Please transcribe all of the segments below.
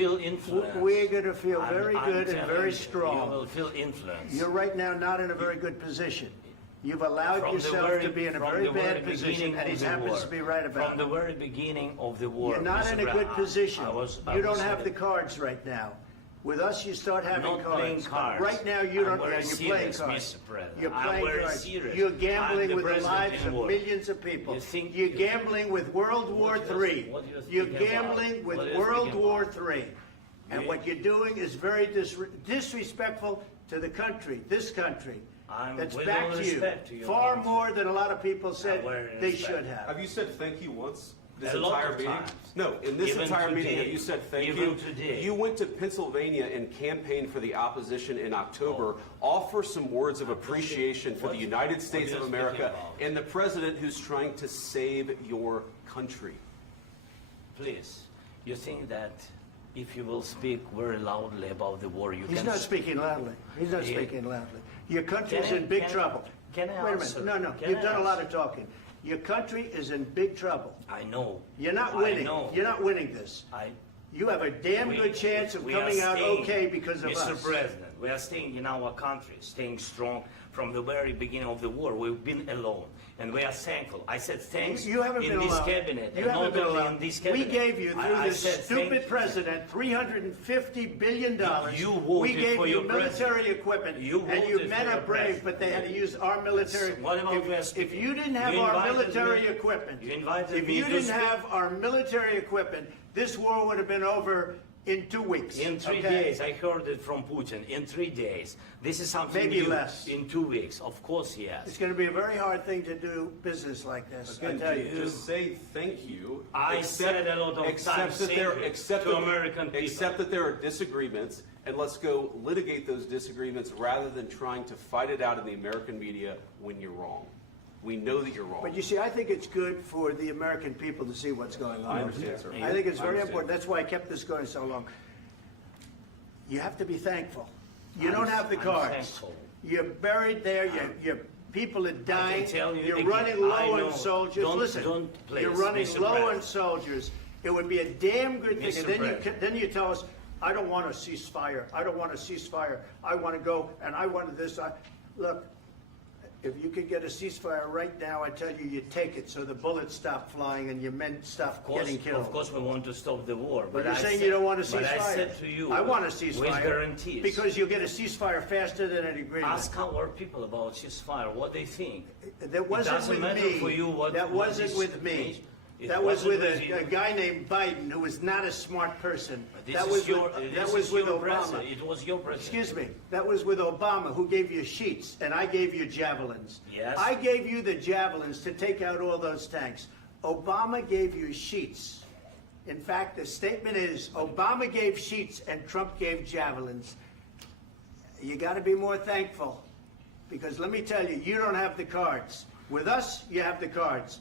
feel influence. We're going to feel very I'm good and telling very you, strong. You will feel influence. You're right now not in a very good position. You've allowed yourself to be in a very bad position, and he happens to be right about it. From the very beginning of the war, You're not in a good position. You don't have the cards. cards right now. With us, you start having Not cards. playing cards. Right now, you don't. I'm very You're serious, playing cards. Mr. President. You're I'm playing very cards. serious. You're I'm gambling the with the president lives in of war. millions of people. You think You're you- gambling with World War III. What do you think You're about? gambling with What do you World think War about? III. And You- what you're doing is very disrespectful to the country, this country. That's with back all to you. respect to your Far country. more than a lot of people said very they respect. should have. Have you said thank you once? This A lot entire of meeting? times. No, in this Even entire meeting, today. have you said thank Even you? today. You went to Pennsylvania and campaigned for the opposition in October. Offer some words of appreciation for the United States are of you America speaking about? and the president who's trying to save your country. Please, you think that if you will speak very loudly about the war, you He's can... not speaking loudly. He's not Yeah. speaking loudly. Your country's Can I- in big can I- trouble. can I Wait a answer? minute. No, Can you've I done a lot answer? of talking. Your country is in big trouble. I know. You're not I winning. know. You're not winning this. You have a damn good chance of we are coming out staying, okay because of Mr. us. President, we are staying in our country, staying strong from the very beginning of the war. We've been alone, and we are thankful. I said thanks You haven't in been this alone. cabinet, You and haven't not been only alone. in this We cabinet. gave you, through I this said thank stupid you. president, $350 billion. You voted we gave for you your military president. equipment, You and you voted men for are your brave, president. but they had to use our military. What about West If Indies? you didn't have You our invited military me- equipment, you invited if me you to didn't speak. have our military equipment, this war would have been over in 2 weeks. In 3 okay? days, I heard it from Putin. In 3 days, this is something Maybe new. less. In 2 weeks, of course, yes. It's going to be a very hard thing to do business like this. I tell you. Just say thank you. I said a lot of accept times that there, thank you accept to that- American people. Accept that there are disagreements, and let's go litigate those disagreements rather than trying to fight it out in the American media when you're wrong. We know that you're wrong. But you see, I think it's good for the American people to see what's going on. I understand, sir. I think it's I very understand. important. That's why I kept this going so long. You have to be thankful. You I'm- don't have the I'm cards. thankful. You're buried there. Your people are dying. tell you You're again, running I low know. on soldiers. Don't- Listen, don't please, you're running Mr. low on President. soldiers. It would be a damn good thing. Mr. And then President. then you tell us, I don't want a ceasefire. I don't want a ceasefire. I want to go and I want this. Look, if you could get a ceasefire right now, I tell you, you take it so the bullets stop flying and your men stop getting killed. Of course, we want to stop the war. But you're I saying said- you don't want a ceasefire. But I said to you, I want a with ceasefire. guarantees. Because you'll get a ceasefire faster than an agreement. Ask our people about ceasefire, what they think. That wasn't doesn't with matter me. for you what- that what wasn't is- with me. It That was wasn't with with you. a guy named Biden, who was not a smart person. This That is was your, with, this that is was with your Obama. president. It was your president. Excuse me. That was with Obama, who gave you sheets, and I gave you javelins. Yes. I gave you the javelins to take out all those tanks. Obama gave you sheets. In fact, the statement is Obama gave sheets and Trump gave javelins. You got to be more thankful, because let me tell you, you don't have the cards. With us, you have the cards.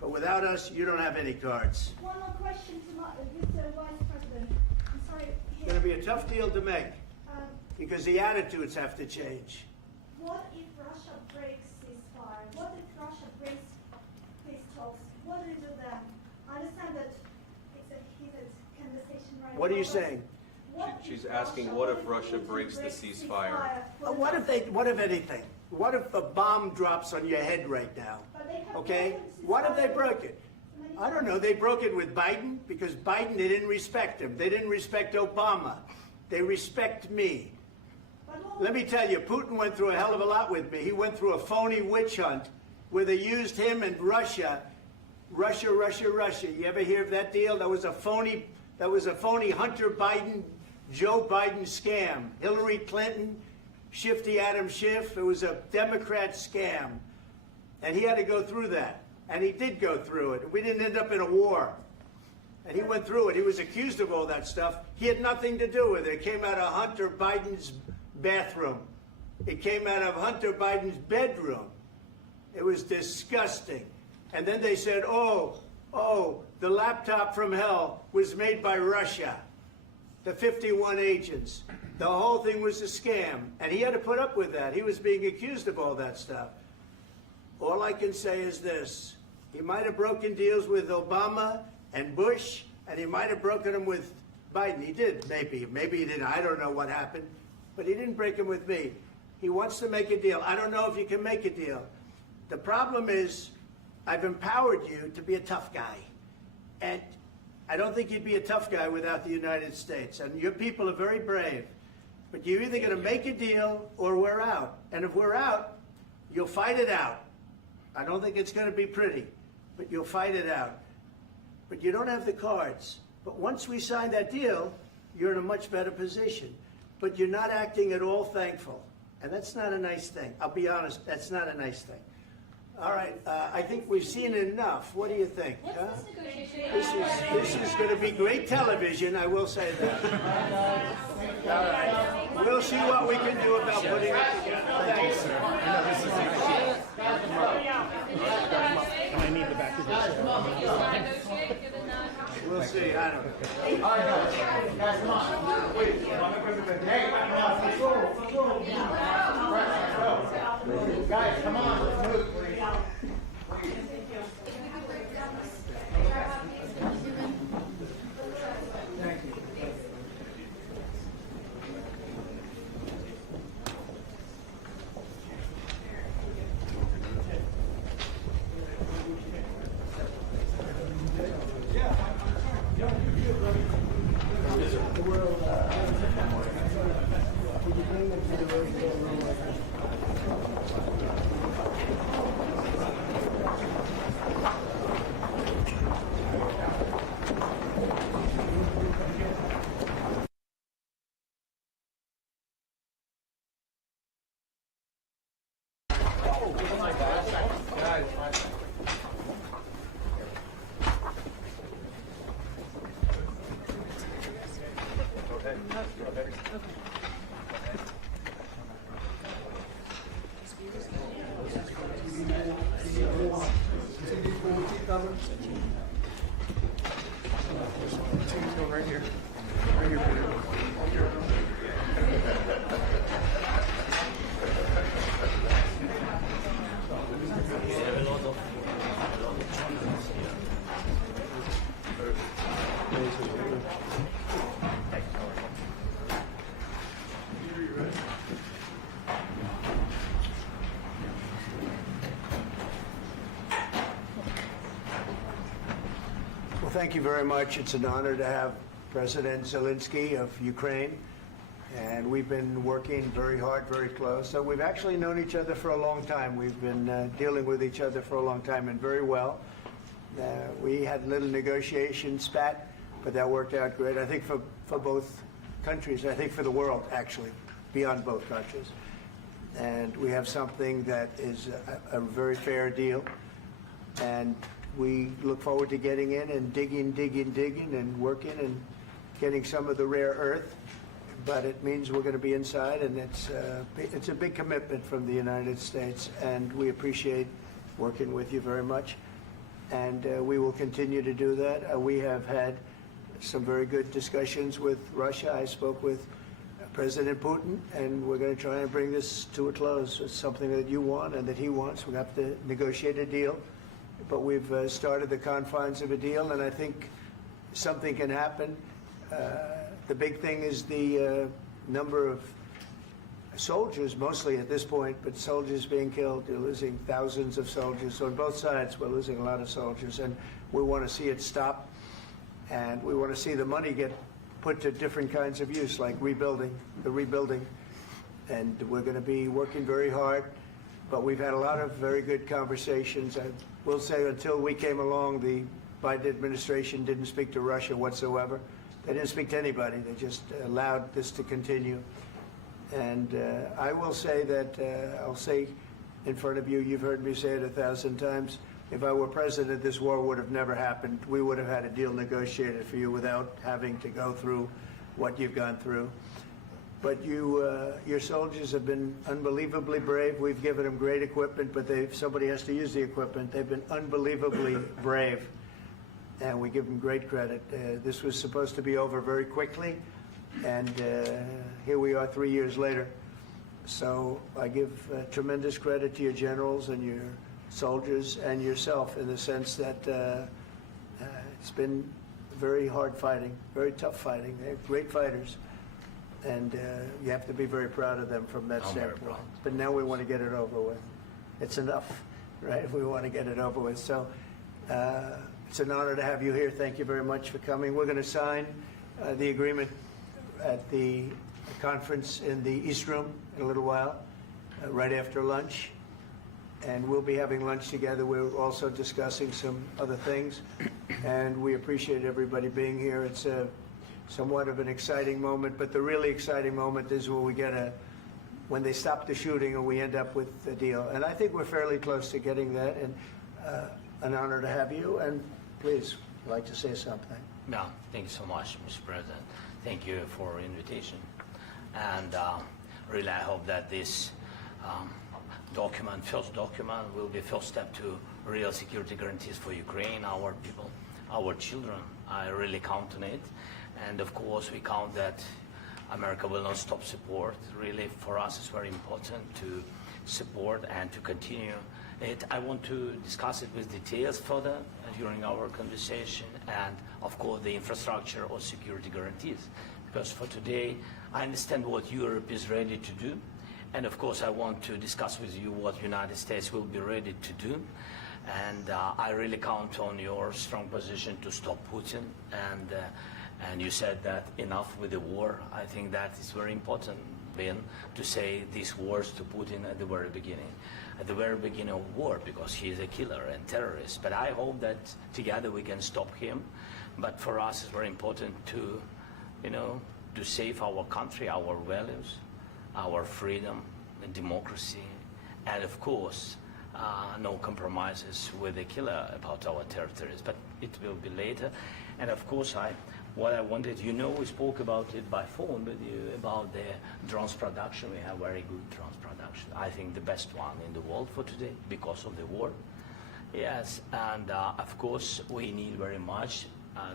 But without us, you don't have any cards. One more question to Mr. Vice President. I'm sorry. It's going to be a tough deal to make, Um, because the attitudes have to change. what if Russia breaks ceasefire? What if Russia breaks peace talks? What do you do then? I understand that it's a heated conversation right What are now, you but saying? what She's if asking, what if Russia breaks the ceasefire? What if anything? What if a bomb drops on your head right now? But they have Okay? broken the What if they ceasefire broke it? many I don't know. They broke it with Biden, because Biden, they didn't respect him. They didn't respect Obama. They respect me. But what Let me tell you, Putin went through a hell of a lot with me. He went through a phony witch hunt where they used him and Russia. Russia. You ever hear of that deal? That was a phony Hunter Biden, Joe Biden scam. Hillary Clinton, Shifty Adam Schiff. It was a Democrat scam. And he had to go through that. And he did go through it. We didn't end up in a war. And he went through it. He was accused of all that stuff. He had nothing to do with it. It came out of Hunter Biden's bathroom. It came out of Hunter Biden's bedroom. It was disgusting. And then they said, oh, the laptop from hell was made by Russia. The 51 agents. The whole thing was a scam. And he had to put up with that. He was being accused of all that stuff. All I can say is this. He might have broken deals with Obama and Bush, and he might have broken them with Biden. He did, maybe. Maybe he didn't. I don't know what happened. But he didn't break them with me. He wants to make a deal. I don't know if you can make a deal. The problem is I've empowered you to be a tough guy. And I don't think you'd be a tough guy without the United States. And your people are very brave. But you're either going to make a deal or we're out. And if we're out, you'll fight it out. I don't think it's going to be pretty, but you'll fight it out. But you don't have the cards. But once we sign that deal, you're in a much better position. But you're not acting at all thankful. And that's not a nice thing. I'll be honest, that's not a nice thing. All right, I think we've seen enough. What do you think? What's huh? this negotiation? This is going to be great television, I will say that. All right. We'll see what we can do about putting it together. Thanks. And I need the back of this. We'll see. I don't know. All right, guys, come on. Wait. Hey, let's go. Guys, come on. Let's move. Well, thank you very much. It's an honor to have President Zelensky of Ukraine. And we've been working very hard, very close. So we've actually known each other for a long time. We've been dealing with each other for a long time and very well. We had a little negotiation spat, but that worked out great. I think for both countries, I think for the world, actually, beyond both countries. And we have something that is a very fair deal. And we look forward to getting in and digging and working and getting some of the rare earth. But it means we're going to be inside, and it's a big commitment from the United States, and we appreciate working with you very much. And we will continue to do that. We have had some very good discussions with Russia. I spoke with President Putin, and we're going to try and bring this to a close. It's something that you want and that he wants. We have to negotiate a deal, but we've started the confines of a deal, and I think something can happen. The big thing is the number of soldiers, mostly at this point, but soldiers being killed. You're losing thousands of soldiers. On both sides, we're losing a lot of soldiers, and we want to see it stop. And we want to see the money get put to different kinds of use, like rebuilding. And we're going to be working very hard. But we've had a lot of very good conversations. I will say until we came along, the Biden administration didn't speak to Russia whatsoever. They didn't speak to anybody. They just allowed this to continue. And I will say that, I'll say in front of you, you've heard me say it 1,000 times, if I were president, this war would have never happened. We would have had a deal negotiated for you without having to go through what you've gone through. But your soldiers have been unbelievably brave. We've given them great equipment, but somebody has to use the equipment. They've been unbelievably brave, and we give them great credit. This was supposed to be over very quickly, and here we are 3 years later. So I give tremendous credit to your generals and your soldiers and yourself in the sense that it's been very hard fighting, very tough fighting. They're great fighters. And you have to be very proud of them from that I'm very standpoint. proud. But now we want to get it over with. It's enough, right? We want to get it over with. So it's an honor to have you here. Thank you very much for coming. We're going to sign the agreement at the conference in the East Room in a little while, right after lunch. And we'll be having lunch together. We're also discussing some other things. And we appreciate everybody being here. It's somewhat of an exciting moment, but the really exciting moment is when they stop the shooting and we end up with a deal. And I think we're fairly close to getting that, and an honor to have you. And please, I'd like to say something. Yeah, thank you so much, Mr. President. Thank you for invitation. And really, I hope that this first document, will be first step to real security guarantees for Ukraine, our people, our children. I really count on it. And of course, we count that America will not stop support. Really, for us, it's very important to support and to continue it. I want to discuss it with details further during our conversation, and of course, the infrastructure or security guarantees. Because for today, I understand what Europe is ready to do. And of course, I want to discuss with you what United States will be ready to do. And I really count on your strong position to stop Putin. And you said that enough with the war. I think that is very important, Ben, to say these words to Putin at the very beginning of war, because he is a killer and terrorist. But I hope that together we can stop him. But for us, it's very important to, to save our country, our values, our freedom and democracy, and of course, no compromises with the killer about our territories. But it will be later. And of course, what I wanted, we spoke about it by phone with you about the drones production. We have very good drones production. I think the best one in the world for today because of the war. Yes, and of course, we need very much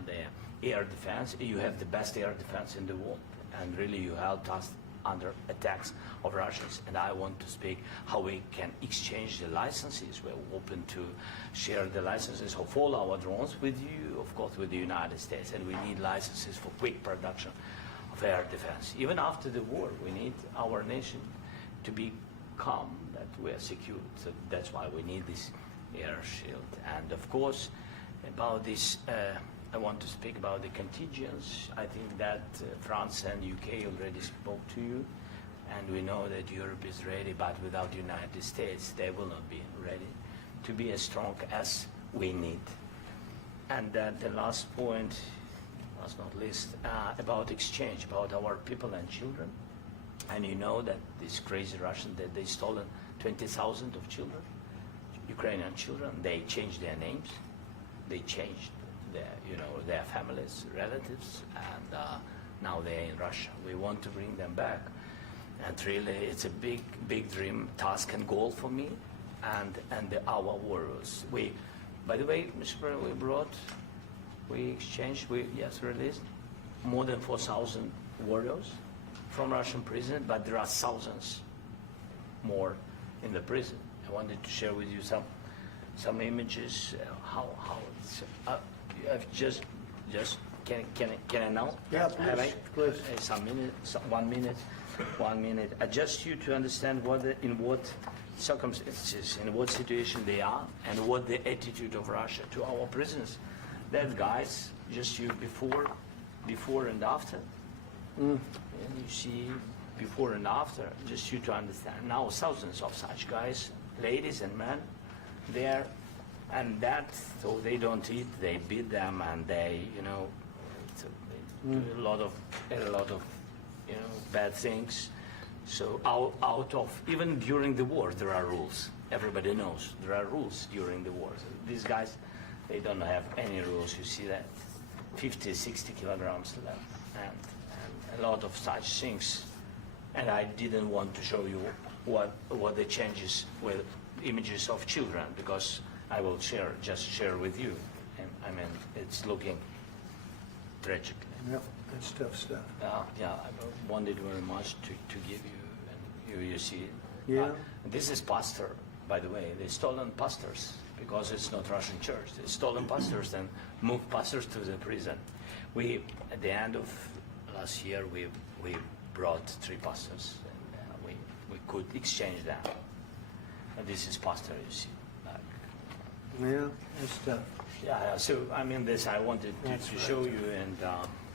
the air defense. You have the best air defense in the world, and really you helped us under attacks of Russians. And I want to speak how we can exchange the licenses. We're open to share the licenses of all our drones with you, of course, with the United States. And we need licenses for quick production of air defense. Even after the war, we need our nation to be calm, that we are secure. So that's why we need this air shield. And of course, about this, I want to speak about the contingents. I think that France and UK already spoke to you, and we know that Europe is ready, but without the United States, they will not be ready to be as strong as we need. And then the last point, last not least, about exchange, about our people and children. And you know that these crazy Russians, that they stolen 20,000 of children, Ukrainian children. They changed their names. They changed their families, relatives, and now they're in Russia. We want to bring them back. And really, it's a big, big dream, task and goal for me and our warriors. By the way, Mr. President, we exchanged, released more than 4,000 warriors from Russian prison, but there are thousands more in the prison. I wanted to share with you some images, how it's, can I now? Yeah, Have I? please. Some minute, 1 minute, 1 minute. Just you to understand in what circumstances, in what situation they are, and what the attitude of Russia to our prisoners. That guys, just you before and after. And you see before and after, just you to understand. Now thousands of such guys, ladies and men, there, and so they don't eat, they beat them, and they do a lot of bad things. So out of, even during the war, there are rules. Everybody knows there are rules during the war. So these guys, they don't have any rules. You see that 50, 60 kilograms left, and a lot of such things. And I didn't want to show you what the changes with images of children, because I will just share with you. And I mean, it's looking tragic. Yep, that's tough stuff. Yeah, I wanted very much to give you, and you see. Yeah. This is pastor, by the way. They stolen pastors because it's not Russian church. They stolen pastors and moved pastors to the prison. We, at the end of last year, we brought 3 pastors, and we could exchange them. And this is pastor, you see. Yeah, that's tough. Yeah, so I mean, this I wanted to show you, and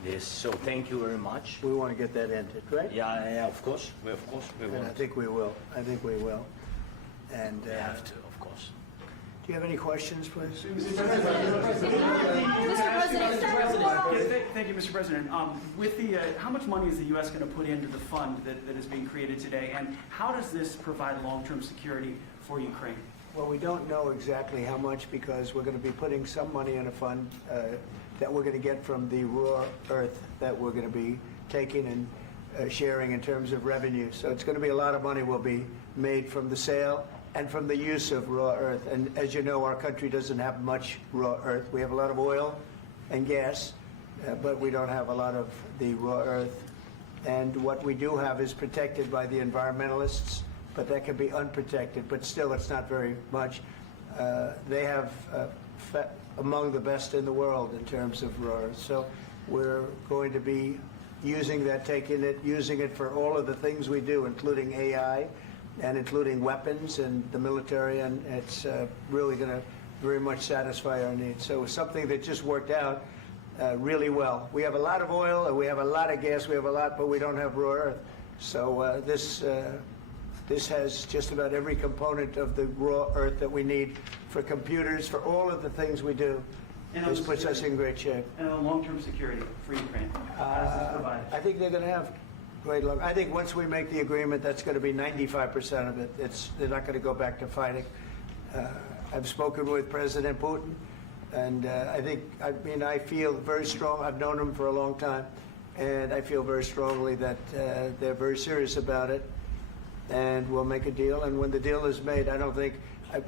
this. So thank you very much. We want to get that ended, right? Yeah, of course. We And want. I think we will. I think we will. And We have to, of course. do you have any questions, please? Thank you, Mr. President. With the, how much money is the U.S. going to put into the fund that is being created today, and how does this provide long-term security for Ukraine? Well, we don't know exactly how much because we're going to be putting some money in a fund that we're going to get from the raw earth that we're going to be taking and sharing in terms of revenue. So it's going to be a lot of money will be made from the sale and from the use of raw earth. And as you know, our country doesn't have much raw earth. We have a lot of oil and gas, but we don't have a lot of the raw earth. And what we do have is protected by the environmentalists, but that can be unprotected, but still it's not very much. They have among the best in the world in terms of raw earth. So we're going to be using that, using it for all of the things we do, including AI and including weapons and the military, and it's really going to very much satisfy our needs. So it's something that just worked out really well. We have a lot of oil, and we have a lot of gas, we have a lot, but we don't have raw earth. So this has just about every component of the raw earth that we need for computers, for all of the things we do. This puts us in great shape. And a long-term security for Ukraine. How does this provide? I think they're going to have great luck. I think once we make the agreement, that's going to be 95% of it. They're not going to go back to fighting. I've spoken with President Putin, and I feel very strong. I've known him for a long time, and I feel very strongly that they're very serious about it, and we'll make a deal. And when the deal is made, I don't think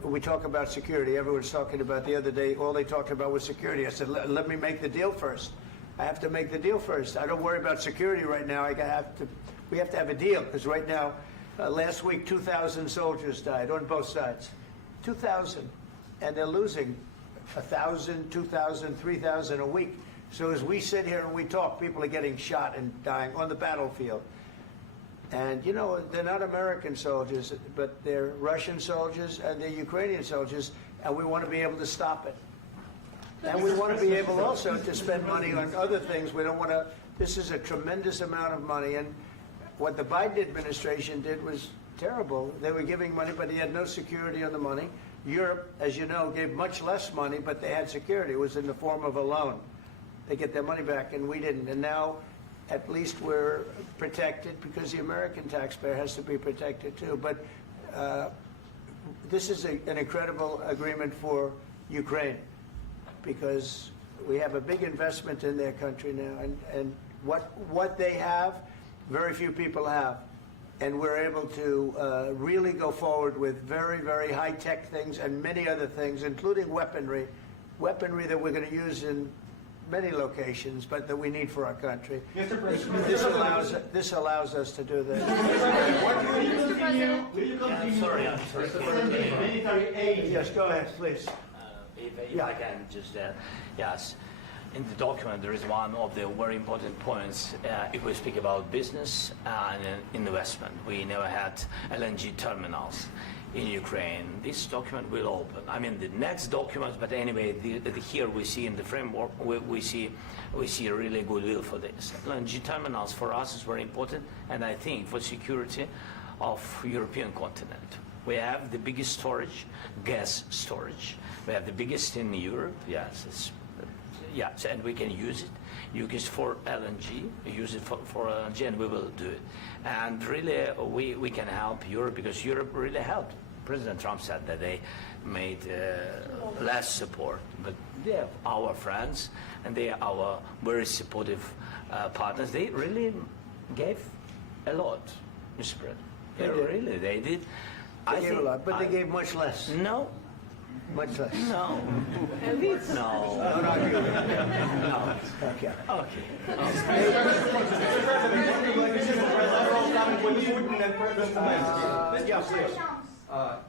we talk about security. Everyone's talking about the other day. All they talked about was security. I said, let me make the deal first. I have to make the deal first. I don't worry about security right now. We have to have a deal because right now, last week, 2,000 soldiers died on both sides. 2,000, and they're losing 1,000, 2,000, 3,000 a week. So as we sit here and we talk, people are getting shot and dying on the battlefield. And, you know, they're not American soldiers, but they're Russian soldiers and they're Ukrainian soldiers, and we want to be able to stop it. And we want to be able also to spend money on other things. We don't want to, this is a tremendous amount of money, and what the Biden administration did was terrible. They were giving money, but he had no security on the money. Europe, as you know, gave much less money, but they had security. It was in the form of a loan. They get their money back, and we didn't. And now, at least we're protected because the American taxpayer has to be protected too. But this is an incredible agreement for Ukraine because we have a big investment in their country now, and what they have, very few people have. And we're able to really go forward with very, very high-tech things and many other things, including weaponry that we're going to use in many locations, but that we need for our country. Mr. President, This allows us to do that. will you continue Sorry. sending military aid? Yes, go ahead, please. If I can just, yes. In the document, there is one of the very important points. If we speak about business and investment, we never had LNG terminals in Ukraine. This document will open. I mean, the next document, but anyway, here we see in the framework, we see a really goodwill for this. LNG terminals for us is very important, and I think for security of European continent. We have the biggest storage, gas storage. We have the biggest in Europe. Yes, yes, and we can use it. Use it for LNG. Use it for LNG, and we will do it. And really, we can help Europe because Europe really helped. President Trump said that they made less support, but they are our friends and they are our very supportive partners. They really gave a lot, Mr. President. They did. They gave a lot, but they gave much less. No. Much less. No. No. No, not you. No. Okay. Okay. Putin and President Zelensky. Announce.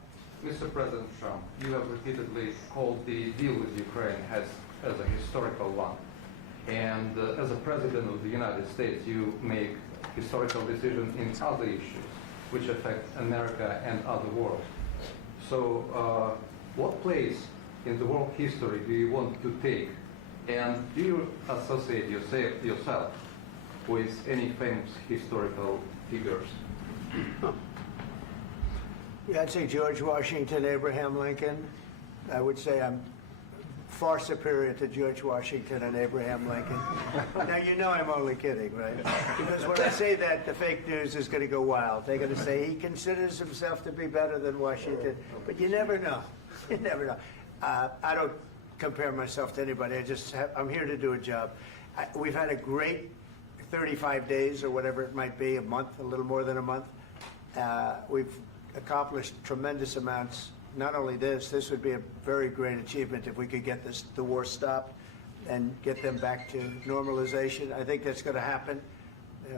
Mr. President Trump, you have repeatedly called the deal with Ukraine as a historical one. And as a President of the United States, you make historical decisions in other issues which affect America and other world. So what place in the world history do you want to take? And do you associate yourself with any famous historical figures? Yeah, I'd say George Washington, Abraham Lincoln. I would say I'm far superior to George Washington and Abraham Lincoln. Now, you know I'm only kidding, right? Because when I say that, the fake news is going to go wild. They're going to say he considers himself to be better than Washington. But you never know. You never know. I don't compare myself to anybody. I'm here to do a job. We've had a great 35 days or whatever it might be, a month, a little more than a month. We've accomplished tremendous amounts. Not only this would be a very great achievement if we could get the war stopped and get them back to normalization. I think that's going to happen.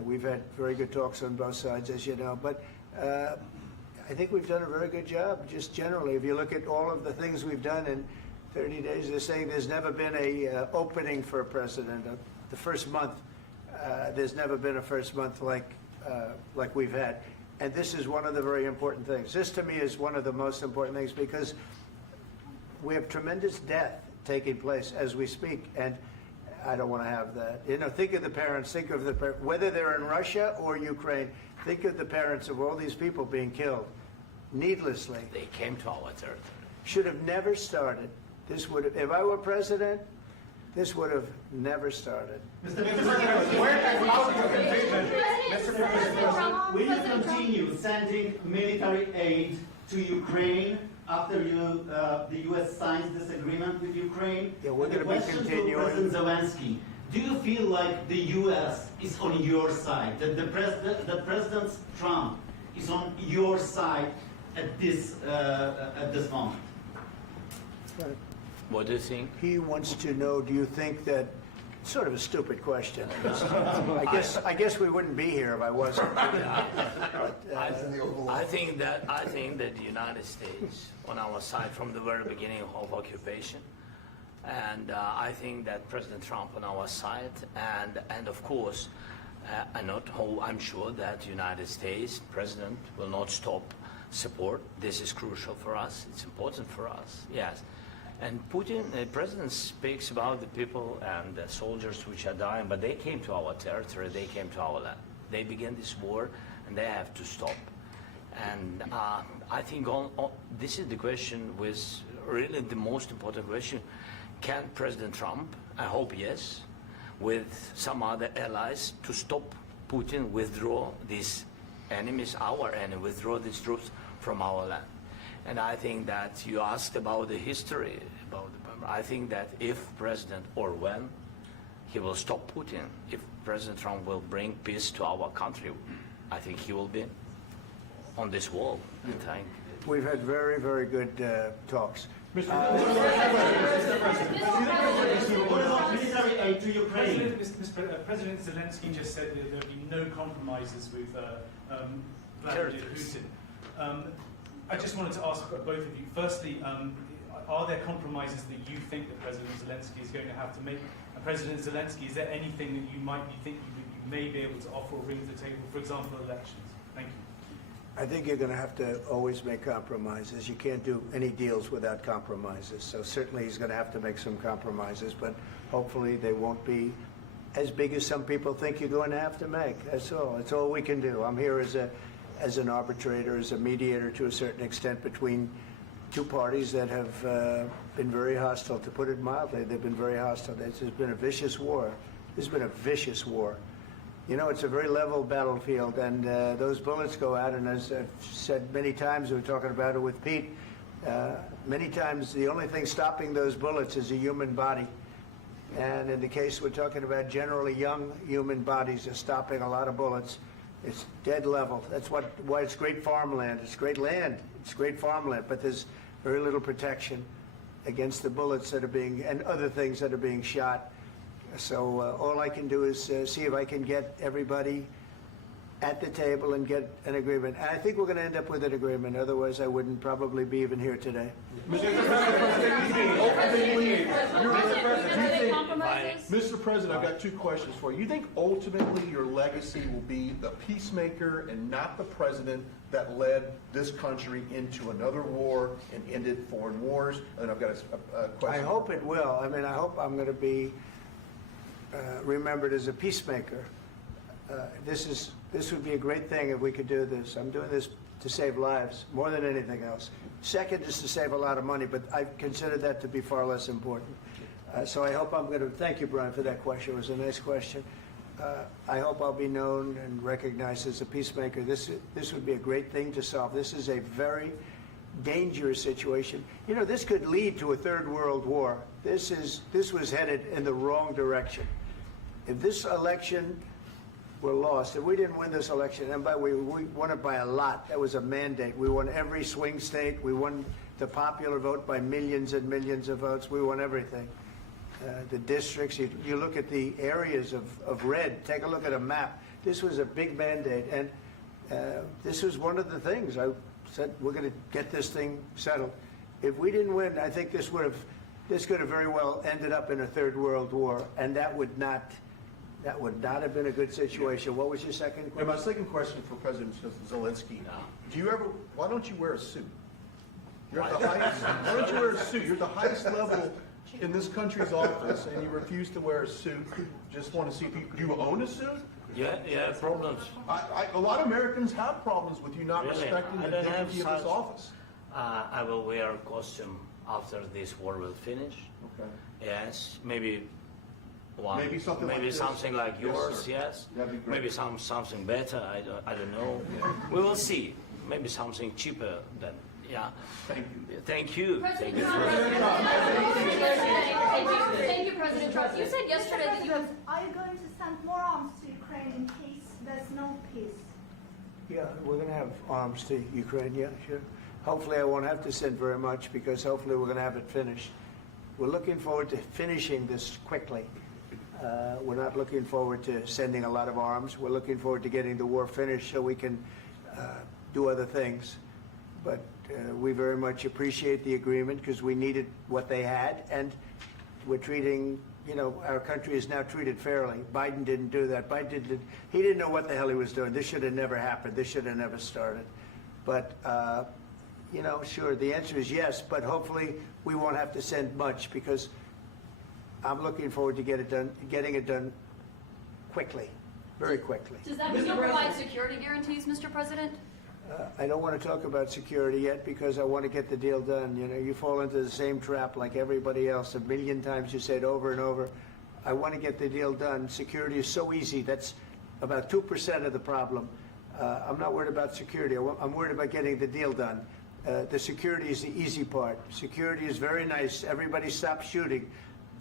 We've had very good talks on both sides, as you know. But I think we've done a very good job, just generally. If you look at all of the things we've done in 30 days, they're saying there's never been a opening for a president. The first month, there's never been a first month like we've had. And this is one of the very important things. This, to me, is one of the most important things because we have tremendous death taking place as we speak, and I don't want to have that. You know, think of the parents, whether they're in Russia or Ukraine, think of the parents of all these people being killed needlessly. They came to our territory. Should have never started. This would have, if I were president, this would have never started. Mr. President, where has out your conviction? Mr. President, will you continue sending military aid to Ukraine after the U.S. signs this agreement with Ukraine? Yeah, we're going to be continuing. To President Zelensky, do you feel like the U.S. is on your side? That President Trump is on your side at this moment? Right. What do you think? He wants to know, do you think that, sort of a stupid question. I guess we wouldn't be here if I wasn't. I think that the United States on our side from the very beginning of occupation, and I think that President Trump on our side, and of course, I'm sure that the United States President will not stop support. This is crucial for us. It's important for us. Yes. And Putin, the president, speaks about the people and the soldiers which are dying, but they came to our territory, they came to our land. They began this war, and they have to stop. And I think this is the question, with really the most important question. Can President Trump, I hope yes, with some other allies, to stop Putin, withdraw these enemies, our enemy, withdraw these troops from our land? And I think that you asked about the history, I think that if President, or when, he will stop Putin, if President Trump will bring peace to our country, I think he will be on this wall. We've had very, very good talks. What about military aid to Ukraine? President Zelensky just said that there will be no compromises with Vladimir Putin. I just wanted to ask both of you. Firstly, are there compromises that you think that President Zelensky is going to have to make? And President Zelensky, is there anything that you think you may be able to offer or bring to the table, for example, elections? Thank you. I think you're going to have to always make compromises. You can't do any deals without compromises. So certainly he's going to have to make some compromises, but hopefully they won't be as big as some people think you're going to have to make. That's all. That's all we can do. I'm here as an arbitrator, as a mediator to a certain extent between two parties that have been very hostile, to put it mildly. They've been very hostile. This has been a vicious war. This has been a vicious war. You know, it's a very level battlefield, and those bullets go out, and as I've said many times, we were talking about it with Pete, many times the only thing stopping those bullets is a human body. And in the case we're talking about, generally young human bodies are stopping a lot of bullets. It's dead level. That's why it's great farmland. It's great land. It's great farmland, but there's very little protection against the bullets that are being, and other things that are being shot. So all I can do is see if I can get everybody at the table and get an agreement. And I think we're going to end up with an agreement. Otherwise, I wouldn't probably be even here today. Mr. President, I've got two questions for you. You think ultimately your legacy will be the peacemaker and not the president that led this country into another war and ended foreign wars? And I've got a question. I hope it will. I mean, I hope I'm going to be remembered as a peacemaker. This would be a great thing if we could do this. I'm doing this to save lives more than anything else. Second is to save a lot of money, but I consider that to be far less important. So I hope I'm going to, thank you, Brian, for that question. It was a nice question. I hope I'll be known and recognized as a peacemaker. This would be a great thing to solve. This is a very dangerous situation. You know, this could lead to a third world war. This was headed in the wrong direction. If this election were lost, if we didn't win this election, and we won it by a lot, that was a mandate. We won every swing state. We won the popular vote by millions and millions of votes. We won everything. The districts, you look at the areas of red, take a look at a map. This was a big mandate, and this was one of the things. I said, we're going to get this thing settled. If we didn't win, I think this could have very well ended up in a third world war, and that would not have been a good situation. What was your second question? And my second question for President Zelensky, why don't you wear a suit? You're at the highest, why don't you wear a suit? You're at the highest level in this country's office, and you refuse to wear a suit. Just want to see if do you own a suit? Yeah, problems. A lot of Americans have problems with you not Really? respecting the dignity of this office. I will wear a costume after this war will finish. Okay. Yes, maybe one. Maybe something like this. Something like Yes, yours. sir. Yes. That'd be great. Maybe something better. I don't know. We will see. Maybe something cheaper than. Yeah. Thank you. Thank you. President Thank you. Trump. Thank you, President Trump. You said yesterday that you have. Are you going to send more arms to Ukraine in case there's no peace? Yeah, we're going to have arms to Ukraine, yeah, sure. Hopefully I won't have to send very much because hopefully we're going to have it finished. We're looking forward to finishing this quickly. We're not looking forward to sending a lot of arms. We're looking forward to getting the war finished so we can do other things. But we very much appreciate the agreement because we needed what they had, and we're treating, you know, our country is now treated fairly. Biden didn't do that. He didn't know what the hell he was doing. This should have never happened. This should have never started. But, you know, sure, the answer is yes, but hopefully we won't have to send much because I'm looking forward to getting it done quickly, very quickly. Does that mean you'll provide security guarantees, Mr. President? I don't want to talk about security yet because I want to get the deal done. You know, you fall into the same trap like everybody else. A million times you say it over and over. I want to get the deal done. Security is so easy. That's about 2% of the problem. I'm not worried about security. I'm worried about getting the deal done. The security is the easy part. Security is very nice. Everybody stopped shooting.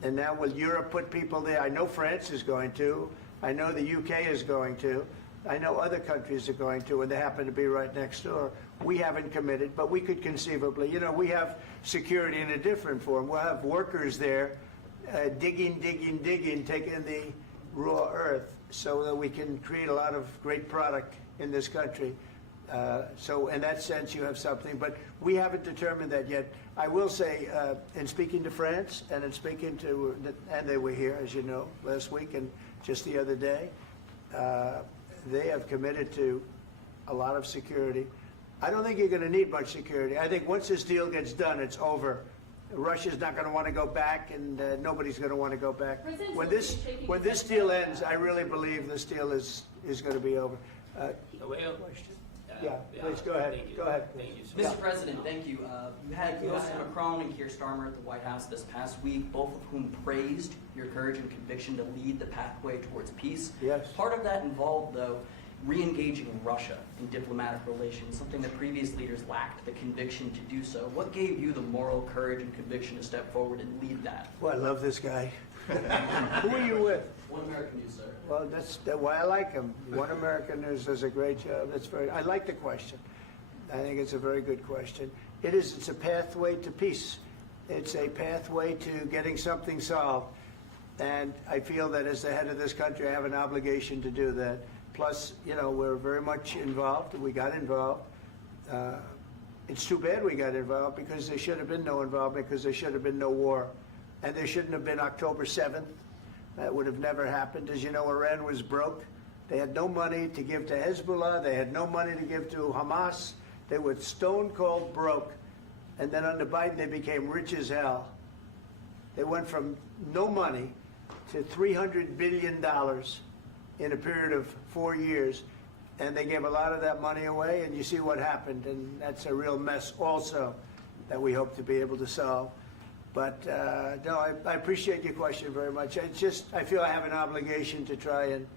And now will Europe put people there? I know France is going to. I know the UK is going to. I know other countries are going to, and they happen to be right next door. We haven't committed, but we could conceivably. You know, we have security in a different form. We'll have workers there digging, taking the raw earth so that we can create a lot of great product in this country. So in that sense, you have something, but we haven't determined that yet. I will say, in speaking to France and in speaking to, and they were here, as you know, last week and just the other day, they have committed to a lot of security. I don't think you're going to need much security. I think once this deal gets done, it's over. Russia's not going to want to go back, and nobody's going to want to go back. When this deal ends, I really believe this deal is going to be over. Yeah, please go ahead. Go ahead. Thank you, sir. Mr. President, thank you. You had President Macron and Keir Starmer at the White House this past week, both of whom praised your courage and conviction to lead the pathway towards peace. Yes. Part of that involved, though, re-engaging Russia in diplomatic relations, something that previous leaders lacked the conviction to do so. What gave you the moral courage and conviction to step forward and lead that? Well, I love this guy. Who are you with? One American News, sir. Well, that's why I like him. One American News does a great job. I like the question. I think it's a very good question. It's a pathway to peace. It's a pathway to getting something solved. And I feel that as the head of this country, I have an obligation to do that. Plus, you know, we're very much involved. We got involved. It's too bad we got involved because there should have been no involvement because there should have been no war. And there shouldn't have been October 7th. That would have never happened. As you know, Iran was broke. They had no money to give to Hezbollah. They had no money to give to Hamas. They were stone cold broke. And then under Biden, they became rich as hell. They went from no money to $300 billion in a period of 4 years. And they gave a lot of that money away, and you see what happened. And that's a real mess also that we hope to be able to solve. But no, I appreciate your question very much. It's just, I feel I have an obligation to try and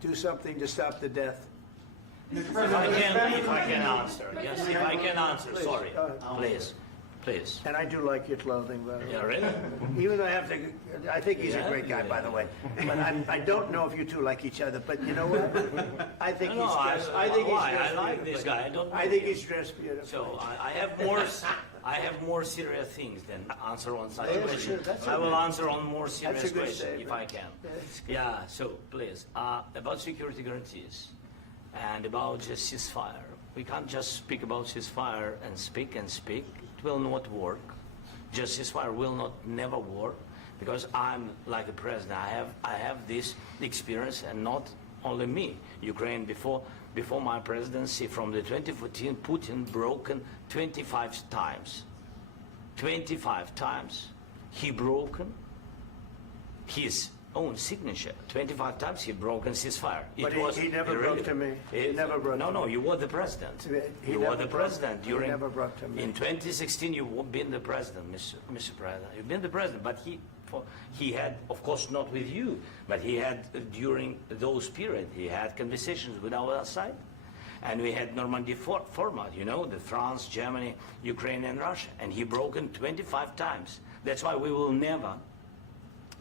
do something to stop the death. If I can answer, yes, if I can answer, sorry, please. And I do like your clothing, by the way. Yeah, really? Even though I think he's a great guy, by the way. But I don't know if you two like each other. But you know what? I think he's dressed. I like this guy. I think he's dressed beautiful. So I have more serious things than answer on such Yeah, question. sure, that's I will okay. answer on more serious That's a good question if statement. I can. That's good. Yeah. So please, about security guarantees and about just ceasefire. We can't just speak about ceasefire and speak and speak. It will not work. Just ceasefire will not never work because I'm like the president. I have this experience, and not only me. Ukraine before my presidency, from the 2014, Putin broken 25 times. 25 times he broken his own signature. 25 times he broken ceasefire. But he never broke to me. He never broke to me. No, you were the president. You were the president He during. never broke to me. In 2016, you've been the president, Mr. President. You've been the president, but he had, of course, not with you, but he had during those period, he had conversations with our side, and we had Normandy format. You know, the France, Germany, Ukraine, and Russia, and he broken 25 times. That's why we will never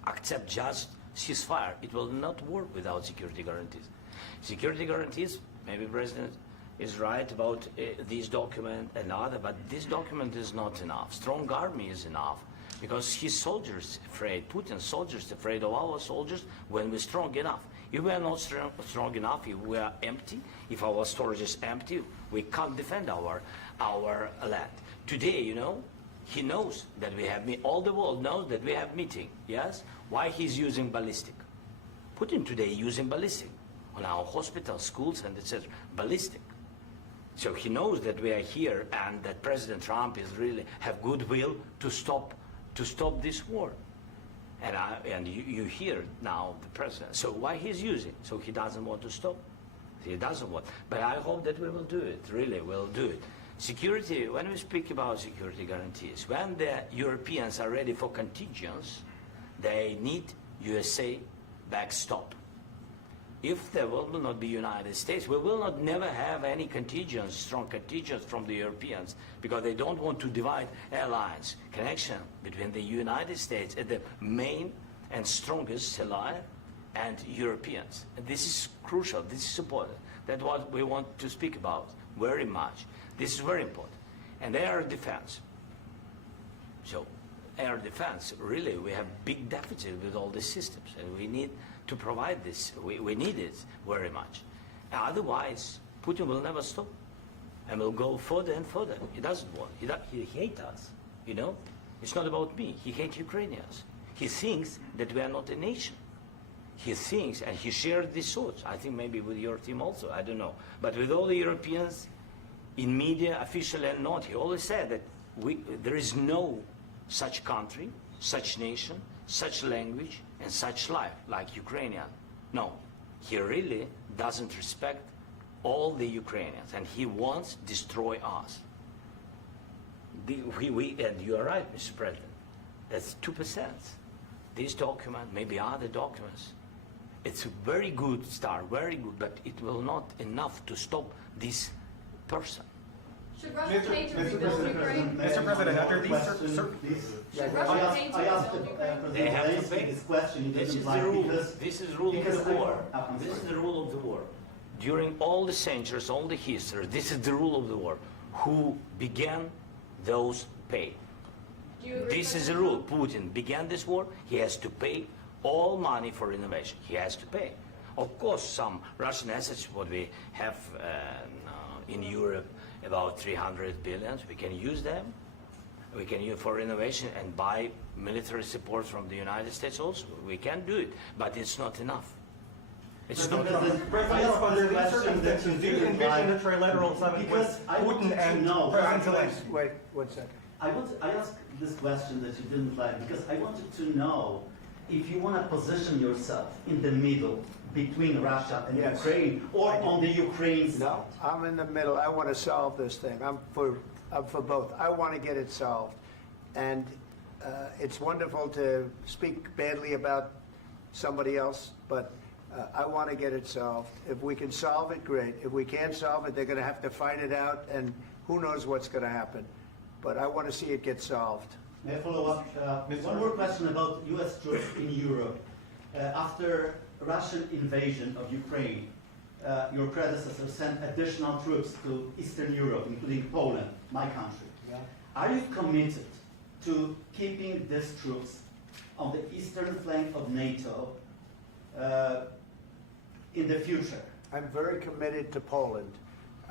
accept just ceasefire. It will not work without security guarantees. Security guarantees, maybe President is right about this document and other, but this document is not enough. Strong army is enough because his soldiers afraid, Putin's soldiers afraid of our soldiers when we're strong enough. If we are not strong enough, if we are empty, if our storage is empty, we can't defend our land. Today, you know, he knows that we have, all the world knows that we have meeting, yes? Why he's using ballistic? Putin today using ballistic on our hospitals, schools, and etc. Ballistic. So he knows that we are here and that President Trump is really have goodwill to stop this war. And you hear now the president. So why he's using? So he doesn't want to stop. He doesn't want. But I hope that we will do it. Really, we'll do it. Security. When we speak about security guarantees, when the Europeans are ready for contingents, they need USA backstop. If there will not be United States, we will not never have any contingents, strong contingents from the Europeans, because they don't want to divide alliance, connection between the United States and the main and strongest ally and Europeans. And this is crucial, this is important. That's what we want to speak about very much. This is very important. And air defense. So air defense, really, we have big deficit with all these systems, and we need to provide this. We need it very much. Otherwise, Putin will never stop, and will go further and further. He doesn't want. He hates us. You know, it's not about me. He hates Ukrainians. He thinks that we are not a nation. He thinks, and he shared these thoughts. I think maybe with your team also. I don't know, but with all the Europeans, in media, officially and not, he always said that there is no such country, such nation, such language, and such life like Ukrainian. No, he really doesn't respect all the Ukrainians, and he wants to destroy us. And you are right, Mr. President. That's 2%. This document, maybe other documents, it's a very good start, very good, but it will not enough to stop this person. Should Russia pay to rebuild Ukraine? Mr. President, after these Should Russia pay to I asked rebuild Ukraine? They have to Zelensky pay. this question. He This doesn't is the like rule. because This is the rule of because the war. I'm This is sorry. the rule of the war. During all the centuries, all the history, this is the rule of the war. Who began, those pay. Do you agree This with is the that? rule. Putin began this war. He has to pay all money for innovation. He has to pay. Of course, some Russian assets, what we have in Europe, about 300 billion, we can use them. We can use for innovation and buy military support from the United States also. We can do it, but it's not enough. It's not enough. President, under these circumstances, do you envision a trilateral summit with Putin and President Zelensky? Wait 1 second. I asked this question that you didn't like because I wanted to know if you want to position yourself in the middle between Russia and Yes. Ukraine or on the Ukraine side. No, I'm in the middle. I want to solve this thing. I'm for both. I want to get it solved. And it's wonderful to speak badly about somebody else, but I want to get it solved. If we can solve it, great. If we can't solve it, they're going to have to fight it out, and who knows what's going to happen. But I want to see it get solved. May I follow up? One more question about U.S. troops in Europe. After Russian invasion of Ukraine, your predecessor sent additional troops to Eastern Europe, including Poland, my country. Yeah. Are you committed to keeping these troops on the eastern flank of NATO in the future? I'm very committed to Poland.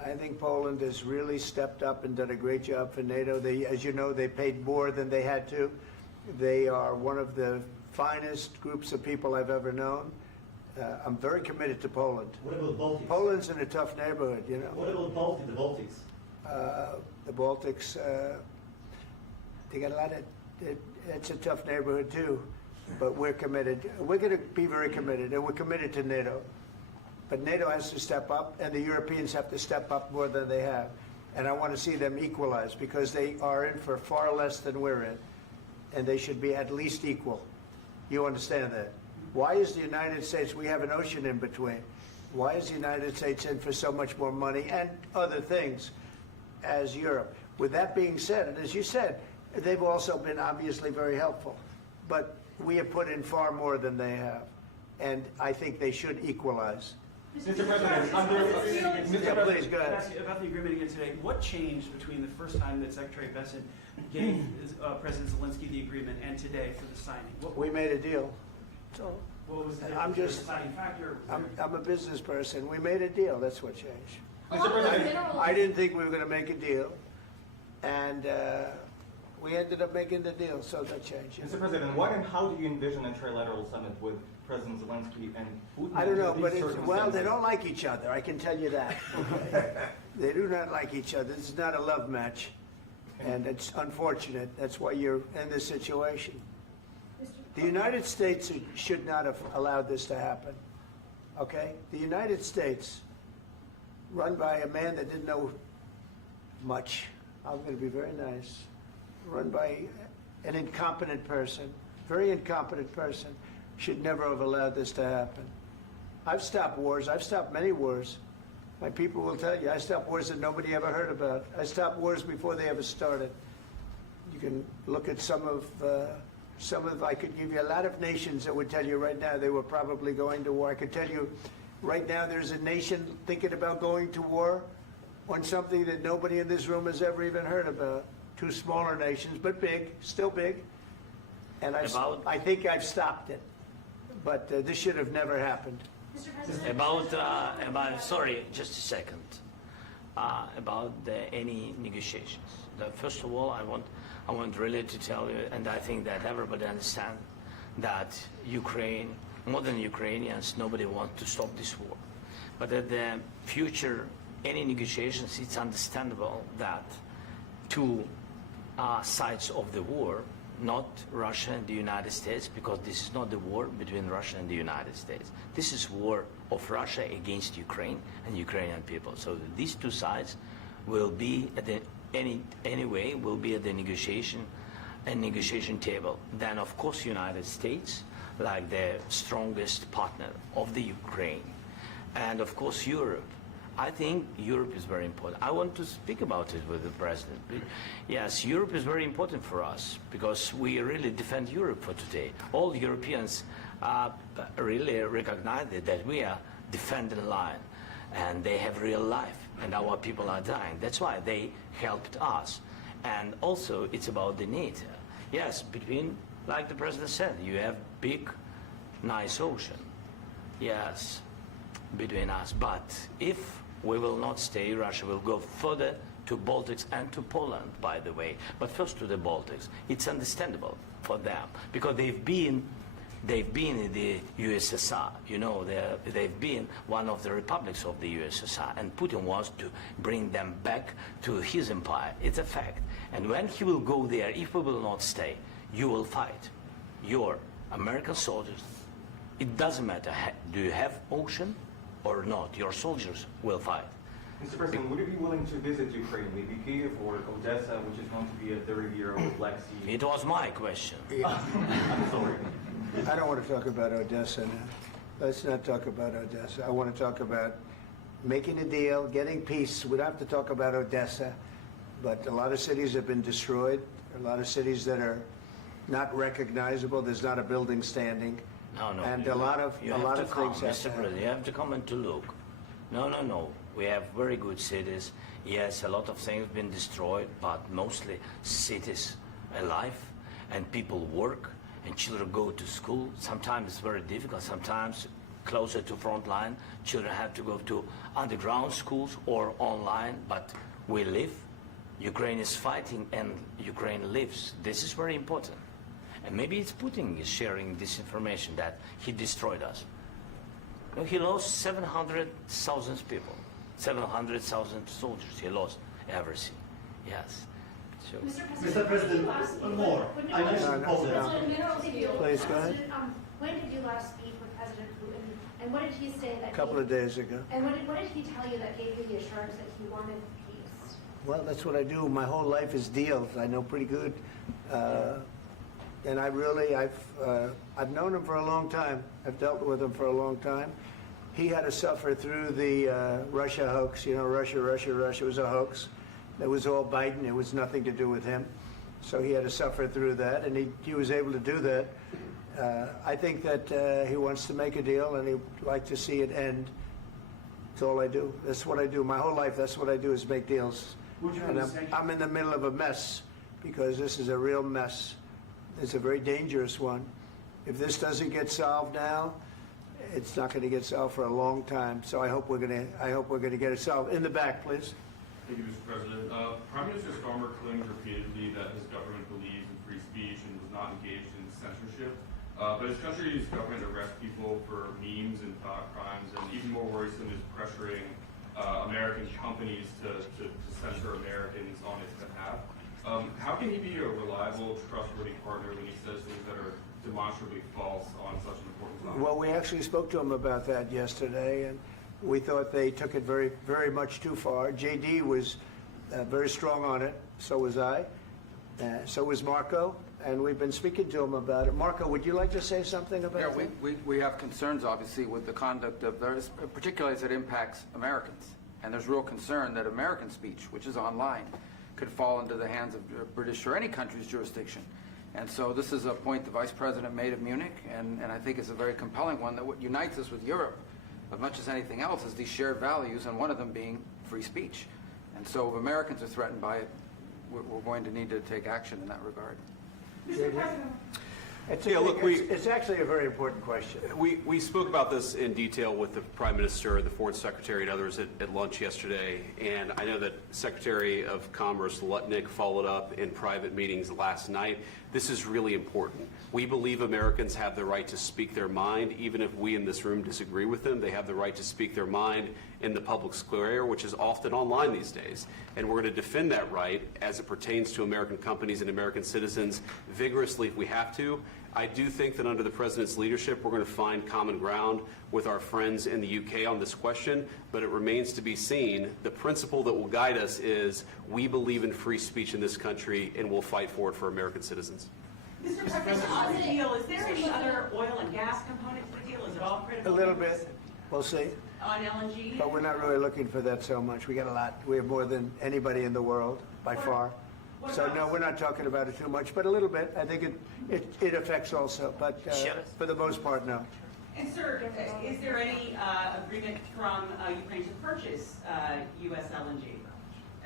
I think Poland has really stepped up and done a great job for NATO. They, as you know, they paid more than they had to. They are one of the finest groups of people I've ever known. I'm very committed to Poland. What about Baltics? Poland's in a tough neighborhood, you know. What about the Baltics? The Baltics, they got a lot of, it's a tough neighborhood too, but we're committed. We're going to be very committed, and we're committed to NATO. But NATO has to step up, and the Europeans have to step up more than they have. And I want to see them equalize, because they are in for far less than we're in, and they should be at least equal. You understand that? Why is the United States, we have an ocean in between, why is the United States in for so much more money and other things as Europe? With that being said, and as you said, they've also been obviously very helpful, but we have put in far more than they have, and I think they should equalize. Mr. President, under Yeah, please, go ahead. Ask you about the agreement again today. What changed between the first time that Secretary Bessent gave President Zelensky the agreement and today for the signing? We made a deal. So What was the I'm just- deciding factor? I'm a business person. We made a deal. That's what changed. Mr. President, I didn't think we were going to make a deal, and we ended up making the deal, so that changed. Mr. President, what and how do you envision a trilateral summit with President Zelensky and Putin? I don't know, under but these well, they circumstances? don't like each other. I can tell you that. Okay? They do not like each other. This is not a love match, and it's unfortunate. That's why you're in this situation. The United States should not have allowed this to happen. Okay? The United States, run by a man that didn't know much, I'm going to be very nice, run by an incompetent person, very incompetent person, should never have allowed this to happen. I've stopped wars. I've stopped many wars. My people will tell you, I stopped wars that nobody ever heard about. I stopped wars before they ever started. You can look at some of, I could give you a lot of nations that would tell you right now they were probably going to war. I could tell you right now there's a nation thinking about going to war on something that nobody in this room has ever even heard about. Two smaller nations, but big, still big. And I think I've stopped it. But this should have never happened. Mr. President, Sorry, just a second. About any negotiations. First of all, I want really to tell you, and I think that everybody understands that Ukraine, more than Ukrainians, nobody wants to stop this war. But at the future, any negotiations, it's understandable that two sides of the war, not Russia and the United States, because this is not the war between Russia and the United States. This is war of Russia against Ukraine and Ukrainian people. So these two sides will be at the anyway will be at the negotiation table. Then of course United States, like the strongest partner of the Ukraine, and of course Europe. I think Europe is very important. I want to speak about it with the president. Yes, Europe is very important for us because we really defend Europe for today. All Europeans really recognize that we are defending line, and they have real life, and our people are dying. That's why they helped us. And also, it's about the NATO. Yes, between, like the president said, you have big, nice ocean. Yes, between us. But if we will not stay, Russia will go further to Baltics and to Poland, by the way. But first to the Baltics. It's understandable for them because they've been in the USSR. You know, they've been one of the republics of the USSR, and Putin wants to bring them back to his empire. It's a fact. And when he will go there, if we will not stay, you will fight. Your American soldiers, it doesn't matter, do you have ocean or not, your soldiers will fight. Mr. President, would you be willing to visit Ukraine, maybe Kiev or Odessa, which is going to be a third-year-old Black Sea? It was my question. I'm sorry. I don't want to talk about Odessa now. Let's not talk about Odessa. I want to talk about making a deal, getting peace. We don't have to talk about Odessa, but a lot of cities have been destroyed. A lot of cities that are not recognizable. There's not a building standing. No. And a lot of things have Mr. happened. President, you have to come and to look. No. We have very good cities. Yes, a lot of things have been destroyed, but mostly cities alive, and people work, and children go to school. Sometimes it's very difficult. Sometimes closer to front line, children have to go to underground schools or online, but we live. Ukraine is fighting, and Ukraine lives. This is very important. And maybe it's Putin is sharing this information that he destroyed us. You know, he lost 700,000 people, 700,000 soldiers. He lost everything. Yes. So, Mr. President, one more. I mentioned Poland. Please, go ahead. When did you last speak with President Putin, and what did he say that? A couple of days ago. And what did he tell you that gave you the assurance that he wanted peace? Well, that's what I do. My whole life is deals. I know pretty good. And I've known him for a long time. I've dealt with him for a long time. He had to suffer through the Russia hoax. You know, Russia was a hoax. It was all Biden. It was nothing to do with him. So he had to suffer through that, and he was able to do that. I think that he wants to make a deal, and he'd like to see it end. That's all I do. That's what I do. My whole life, that's what I do, is make deals. And I'm in the middle of a mess, because this is a real mess. It's a very dangerous one. If this doesn't get solved now, it's not going to get solved for a long time. So I hope we're going to get it solved. In the back, please. Thank you, Mr. President. Prime Minister Starmer claimed repeatedly that his government believes in free speech and was not engaged in censorship. But his country's government arrests people for memes and thought crimes, and even more worrisome is pressuring American companies to censor Americans on its behalf. How can he be a reliable, trustworthy partner when he says things that are demonstrably false on such an important topic? Well, we actually spoke to him about that yesterday, and we thought they took it very, very much too far. JD was very strong on it. So was I. So was Marco. And we've been speaking to him about it. Marco, would you like to say something about that? We have concerns, obviously, with the conduct of those, particularly as it impacts Americans. And there's real concern that American speech, which is online, could fall into the hands of British or any country's jurisdiction. And so this is a point the Vice President made of Munich, and I think it's a very compelling one, that what unites us with Europe, as much as anything else, is these shared values, and one of them being free speech. And so if Americans are threatened by it, we're going to need to take action in that regard. Mr. President. It's actually a very important question. We spoke about this in detail with the Prime Minister, the Foreign Secretary, and others at lunch yesterday, and I know that Secretary of Commerce Lutnick followed up in private meetings last night. This is really important. We believe Americans have the right to speak their mind, even if we in this room disagree with them. They have the right to speak their mind in the public square, which is often online these days. And we're going to defend that right as it pertains to American companies and American citizens vigorously if we have to. I do think that under the President's leadership, we're going to find common ground with our friends in the UK on this question, but it remains to be seen. The principle that will guide us is we believe in free speech in this country, and we'll fight for it for American citizens. Mr. President, on the deal, is there any other oil and gas component to the deal? Is it all critical? A little bit. We'll see. On LNG? But we're not really looking for that so much. We got a lot. We have more than anybody in the world, by far. So no, we're not talking about it too much, but a little bit. I think it affects also, but for the most part, no. And sir, is there any agreement from Ukraine to purchase U.S. LNG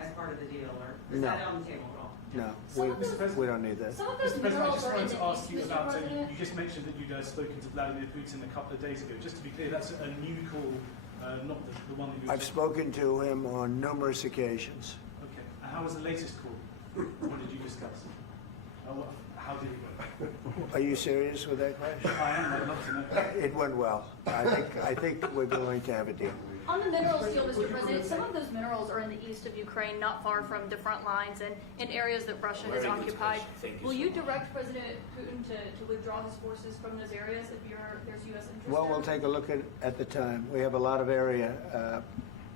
as part of the deal, or is that on the table at all? No, we don't need that. Mr. President, I just wanted to ask you about, you just mentioned that you'd spoken to Vladimir Putin a couple of days ago. Just to be clear, that's a new call not the one that you... I've spoken to him on numerous occasions. Okay. And how was the latest call? What did you discuss? How did it go? Are you serious with that question? I am. I'd love to know. It went well. I think we're going to have a deal. On the minerals deal, Mr. President, some of those minerals are in the east of Ukraine, not far from the front lines and in areas that Russia has occupied. Will you direct President Putin to withdraw his forces from those areas if there's U.S. interest Well, there? we'll take a look at the time. We have a lot of area.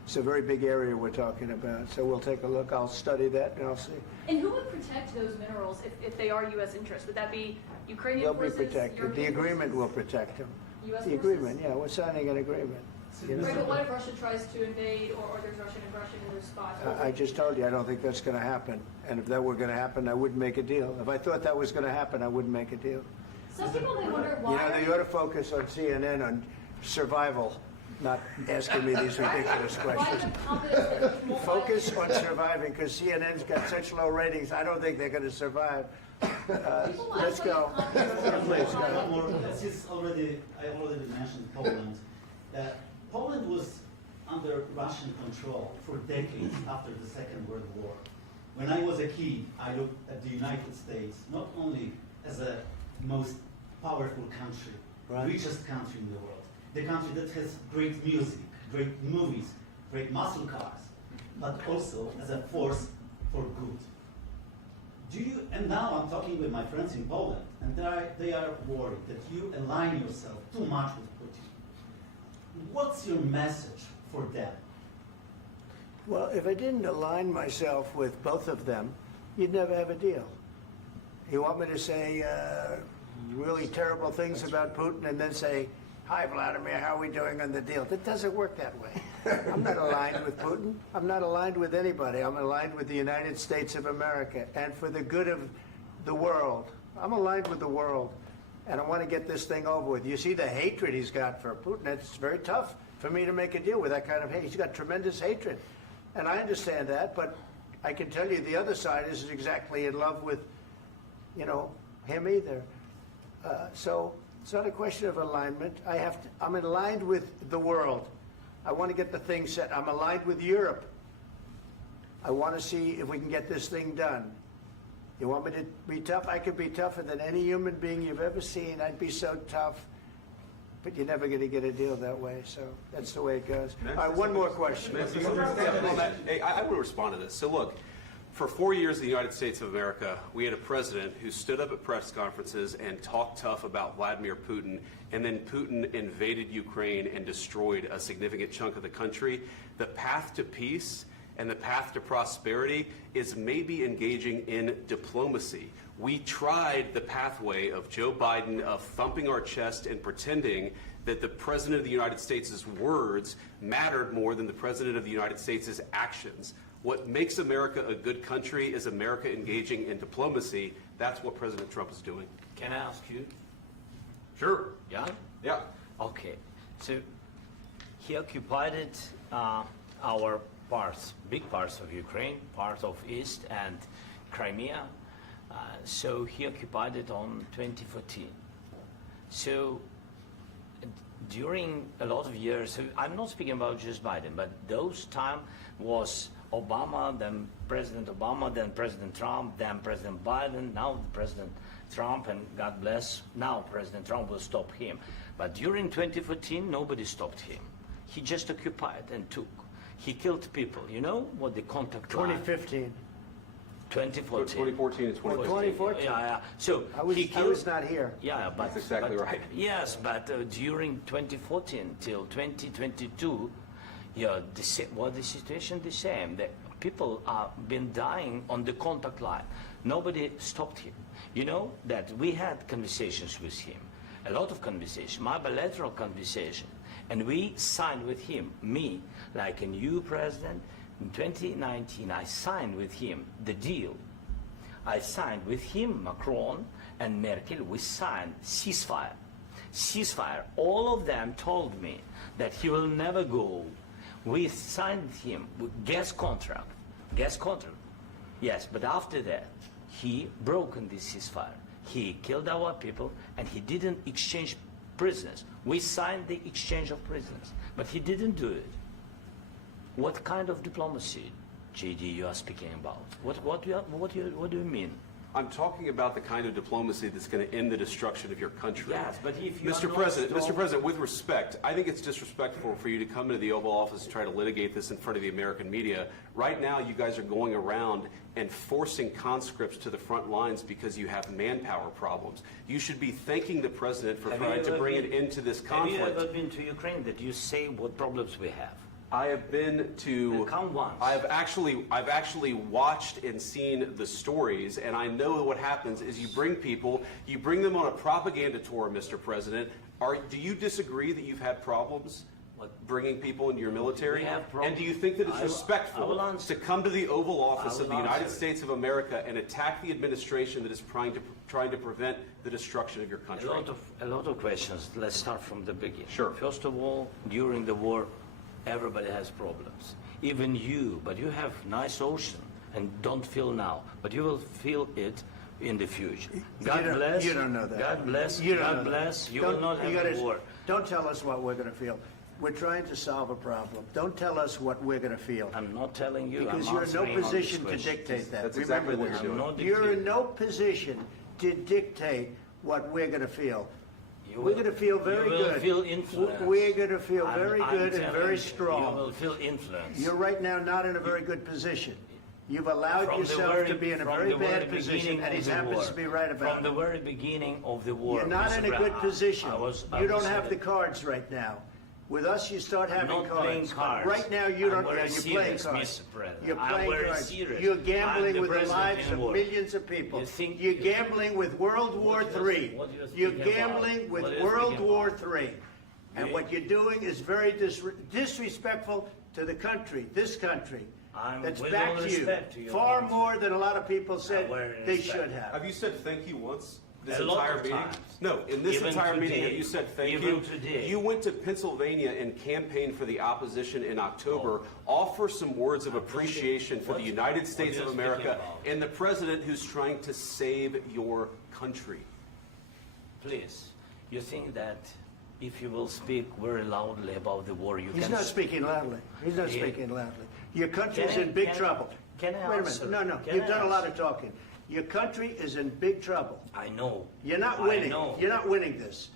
It's a very big area we're talking about. So we'll take a look. I'll study that and I'll see. And who would protect those minerals if they are U.S. interests? Would that be Ukrainian They'll be forces? protected. The European agreement forces? will protect them. U.S. The forces? agreement, yeah, we're signing an agreement. You know? Right, but what if Russia tries to invade or there's Russian aggression in those spots? I just told you, I don't think that's going to happen. And if that were going to happen, I wouldn't make a deal. If I thought that was going to happen, I wouldn't make a deal. Some people may wonder You why. know, they ought to focus on CNN on survival, not asking me these ridiculous questions. Focus on surviving, because CNN's got such low ratings, I don't think they're going to survive. Let's go. Please, go ahead. Since I already mentioned Poland. Poland was under Russian control for decades after the Second World War. When I was a kid, I looked at the United States not only as a most powerful country, richest country in the world, the country that has great music, great movies, great muscle cars, but also as a force for good. And now I'm talking with my friends in Poland, and they are worried that you align yourself too much with Putin. What's your message for them? Well, if I didn't align myself with both of them, you'd never have a deal. You want me to say really terrible things about Putin and then say, "Hi, Vladimir, how are we doing on the deal?" It doesn't work that way. I'm not aligned with Putin. I'm not aligned with anybody. I'm aligned with the United States of America and for the good of the world. I'm aligned with the world, and I want to get this thing over with. You see the hatred he's got for Putin. It's very tough for me to make a deal with that kind of hate. He's got tremendous hatred, and I understand that, but I can tell you the other side isn't exactly in love with, him either. So it's not a question of alignment. I'm aligned with the world. I want to get the thing set. I'm aligned with Europe. I want to see if we can get this thing done. You want me to be tough? I could be tougher than any human being you've ever seen. I'd be so tough. But you're never going to get a deal that way. So that's the way it goes. All right, one more question. Hey, I want to respond to this. So look, for 4 years in the United States of America, we had a president who stood up at press conferences and talked tough about Vladimir Putin, and then Putin invaded Ukraine and destroyed a significant chunk of the country. The path to peace and the path to prosperity is maybe engaging in diplomacy. We tried the pathway of Joe Biden of thumping our chest and pretending that the President of the United States' words mattered more than the President of the United States' actions. What makes America a good country is America engaging in diplomacy. That's what President Trump is doing. Can I ask you? Sure. Yeah? Yeah. Okay. So he occupied our parts, big parts of Ukraine, part of East and Crimea. So he occupied it on 2014. So during a lot of years, so I'm not speaking about just Biden, but those time was Obama, then President Obama, then President Trump, then President Biden, now President Trump, and God bless, now President Trump will stop him. But during 2014, nobody stopped him. He just occupied and took. He killed people. You know what the contact line? 2015. 2014 2014. and 2014. 2014. Yeah. So I was not here. Yeah, but That's exactly right. Yes, but during 2014 till 2022, the situation the same. The people have been dying on the contact line. Nobody stopped him. You know that we had conversations with him, a lot of conversations, my bilateral conversation, and we signed with him, me, like a new president. In 2019, I signed with him the deal. I signed with him, Macron and Merkel, we signed ceasefire. Ceasefire. All of them told me that he will never go. We signed with him with gas contract. Gas contract. Yes, but after that, he broken this ceasefire. He killed our people and he didn't exchange prisoners. We signed the exchange of prisoners, but he didn't do it. What kind of diplomacy, JD, you are speaking about? What do you mean? I'm talking about the kind of diplomacy that's going to end the destruction of your country. Yes, but if you Mr. President, with respect, I think it's disrespectful for you to come into the Oval Office and try to litigate this in front of the American media. Right now, you guys are going around and forcing conscripts to the front lines because you have manpower problems. You should be thanking the President for trying to bring an end to this conflict. Have you ever been to Ukraine that you say what problems we have? I have been to. Come once. I've actually watched and seen the stories, and I know what happens is you bring them on a propaganda tour, Mr. President. Do you disagree that you've had problems bringing people into your military? And do you think that it's respectful to come to the Oval Office of the United States of America and attack the administration that is trying to prevent the destruction of your country? A lot of questions. Let's start from the beginning. Sure. First of all, during the war, everybody has problems. Even you, but you have nice ocean and don't feel now, but you will feel it in the future. God bless. You don't know that. God bless. You don't God know bless. that. You will not have a war. Don't tell us what we're going to feel. We're trying to solve a problem. Don't tell us what we're going to feel. I'm not telling you. Because I'm you're in no answering on position this to question. dictate that. That's Remember exactly what this. you're doing. You're in no position to dictate what we're going to feel. We're going to feel very good. You will feel influence. We're going to feel very I'm good and telling very you, strong. You will feel influence. You're right now not in a very good position. You've allowed yourself to be in a very bad position, and he happens to be right about it. From the very beginning of the war. You're not in a good position. You don't have the the cards right now. With us, you start having not cards. playing cards. Right now, you don't. I'm You're playing serious, cards. Mr. President. You're I'm playing very cards. serious. You're gambling I'm with the president lives in of war. millions of people. You're gambling with World War III. You're gambling with World War III. And what you're doing is very disrespectful to the country, this country. That's backed you far more than a lot of people said they should have. Have you said thank you once? This A lot entire of meeting? times. No, in this Even entire meeting, today. have you said thank Even you? today. You went to Pennsylvania and campaigned for the opposition in October. Offer some words of appreciation for the United States of America and the president who's trying to save your country. Please, you think that if you will speak very loudly about the war, He's not speaking loudly. He's not speaking loudly. Your country is in big trouble. Can I Wait a answer? minute. No. Can You've I done a lot answer? of talking. Your country is in big trouble. I know. You're not I winning. know. You're not winning this.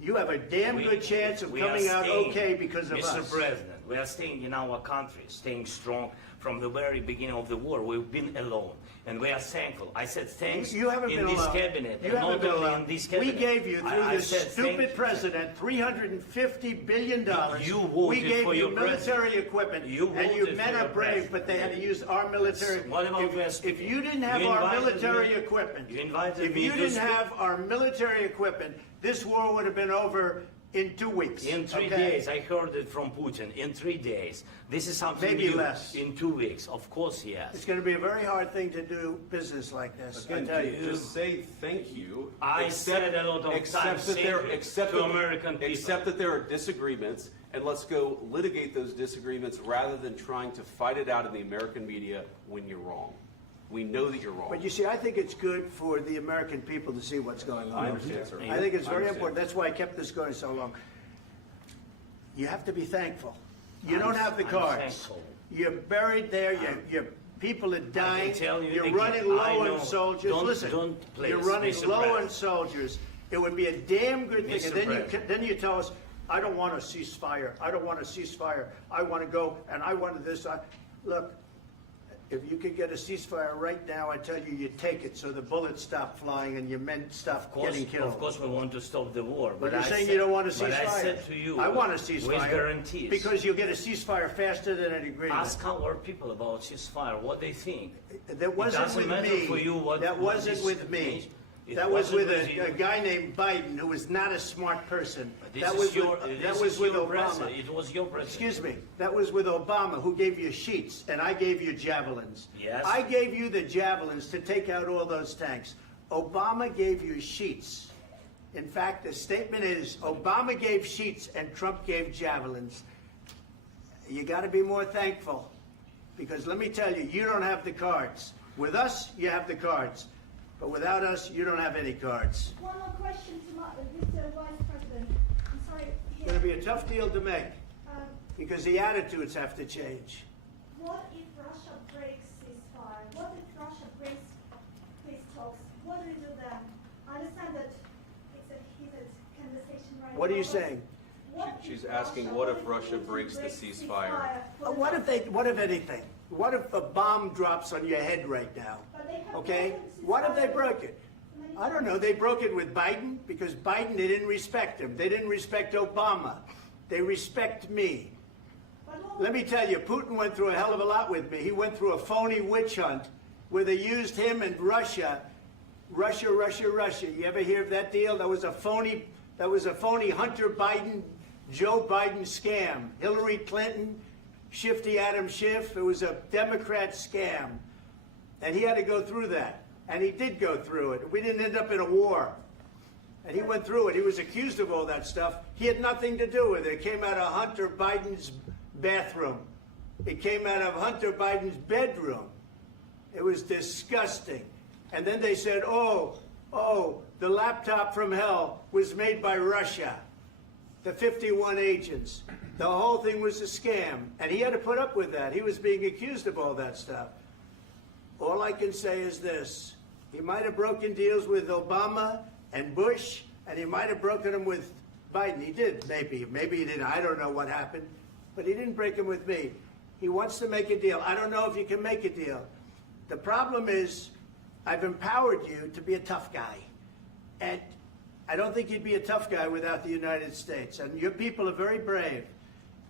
You have a damn good chance of coming out okay because of us. Mr. President, we are staying in our country, staying strong from the very beginning of the war. We've been alone, and we are thankful. I said thanks You haven't in been this alone. cabinet, You and haven't not been only alone. in this We cabinet. gave you, through I this said thank stupid you. president, $350 billion. You We voted gave for you your military president. equipment, You and you voted men for your are brave, president. but they had to use our military. What about If you didn't You have our invited military me- equipment, you invited if me you to didn't speak- have our military equipment, this war would have been over in 2 weeks. In 3 okay? days, I heard it from Putin. In 3 days, this is something Maybe new. less. In 2 weeks, of course, yes. It's going to be a very hard thing to do business like this. I Again, tell you. just say thank you. I said a lot of times, Except thank you to American people. Except that there are disagreements, and let's go litigate those disagreements rather than trying to fight it out in the American media when you're wrong. We know that you're wrong. But you see, I think it's good for the American people to see what's going on. I understand, sir. I think it's I very understand. important. That's why I kept this going so long. You have to be thankful. You don't have the I'm cards. thankful. You're buried there. Your people are dying. tell you You're again, running I low know. on soldiers. Don't- Listen, don't please, you're running Mr. low on President. soldiers. It would be a damn good thing. Mr. And then President. then you tell us, I don't want a ceasefire. I don't want a ceasefire. I want to go and I want this. Look, if you could get a ceasefire right now, I tell you, you take it so the bullets stop flying and your men stop getting killed. Of course, we want to stop the war. But you're I saying said- you don't want a ceasefire. But I said to you, I want a with ceasefire. guarantees. Because you'll get a ceasefire faster than an agreement. Ask our people about ceasefire, what they think. That wasn't doesn't with matter me. for you what- That what wasn't this with me. means. It That was wasn't with with you. a guy named Biden who was not a smart person. This That is was your- with, this that is was with your Obama. president. It was your president. Excuse me. That was with Obama, who gave you sheets, and I gave you javelins. Yes. I gave you the javelins to take out all those tanks. Obama gave you sheets. In fact, the statement is Obama gave sheets and Trump gave javelins. You got to be more thankful, because let me tell you, you don't have the cards. With us, you have the cards. But without us, you don't have any cards. One more question to Mr. Vice President. It's going to be a tough deal to make because the attitudes have to change. What if Russia breaks ceasefire? What if Russia breaks peace talks? What do we do then? I understand that it's a heated conversation right now. What are you saying? She's asking, what if Russia breaks the ceasefire? What if anything? What if a bomb drops on your head right now? Okay? What if they broke it? I don't know. They broke it with Biden because Biden, they didn't respect him. They didn't respect Obama. They respect me. Let me tell you, Putin went through a hell of a lot with me. He went through a phony witch hunt where they used him and Russia. Russia. You ever hear of that deal? That was a phony Hunter Biden, Joe Biden scam. Hillary Clinton, Shifty Adam Schiff. It was a Democrat scam. And he had to go through that. And he did go through it. We didn't end up in a war. And he went through it. He was accused of all that stuff. He had nothing to do with it. It came out of Hunter Biden's bathroom. It came out of Hunter Biden's bedroom. It was disgusting. And then they said, oh, the laptop from hell was made by Russia. The 51 agents. The whole thing was a scam. And he had to put up with that. He was being accused of all that stuff. All I can say is this. He might have broken deals with Obama and Bush, and he might have broken them with Biden. He did, maybe. Maybe he didn't. I don't know what happened. But he didn't break them with me. He wants to make a deal. I don't know if you can make a deal. The problem is I've empowered you to be a tough guy. And I don't think you'd be a tough guy without the United States. And your people are very brave.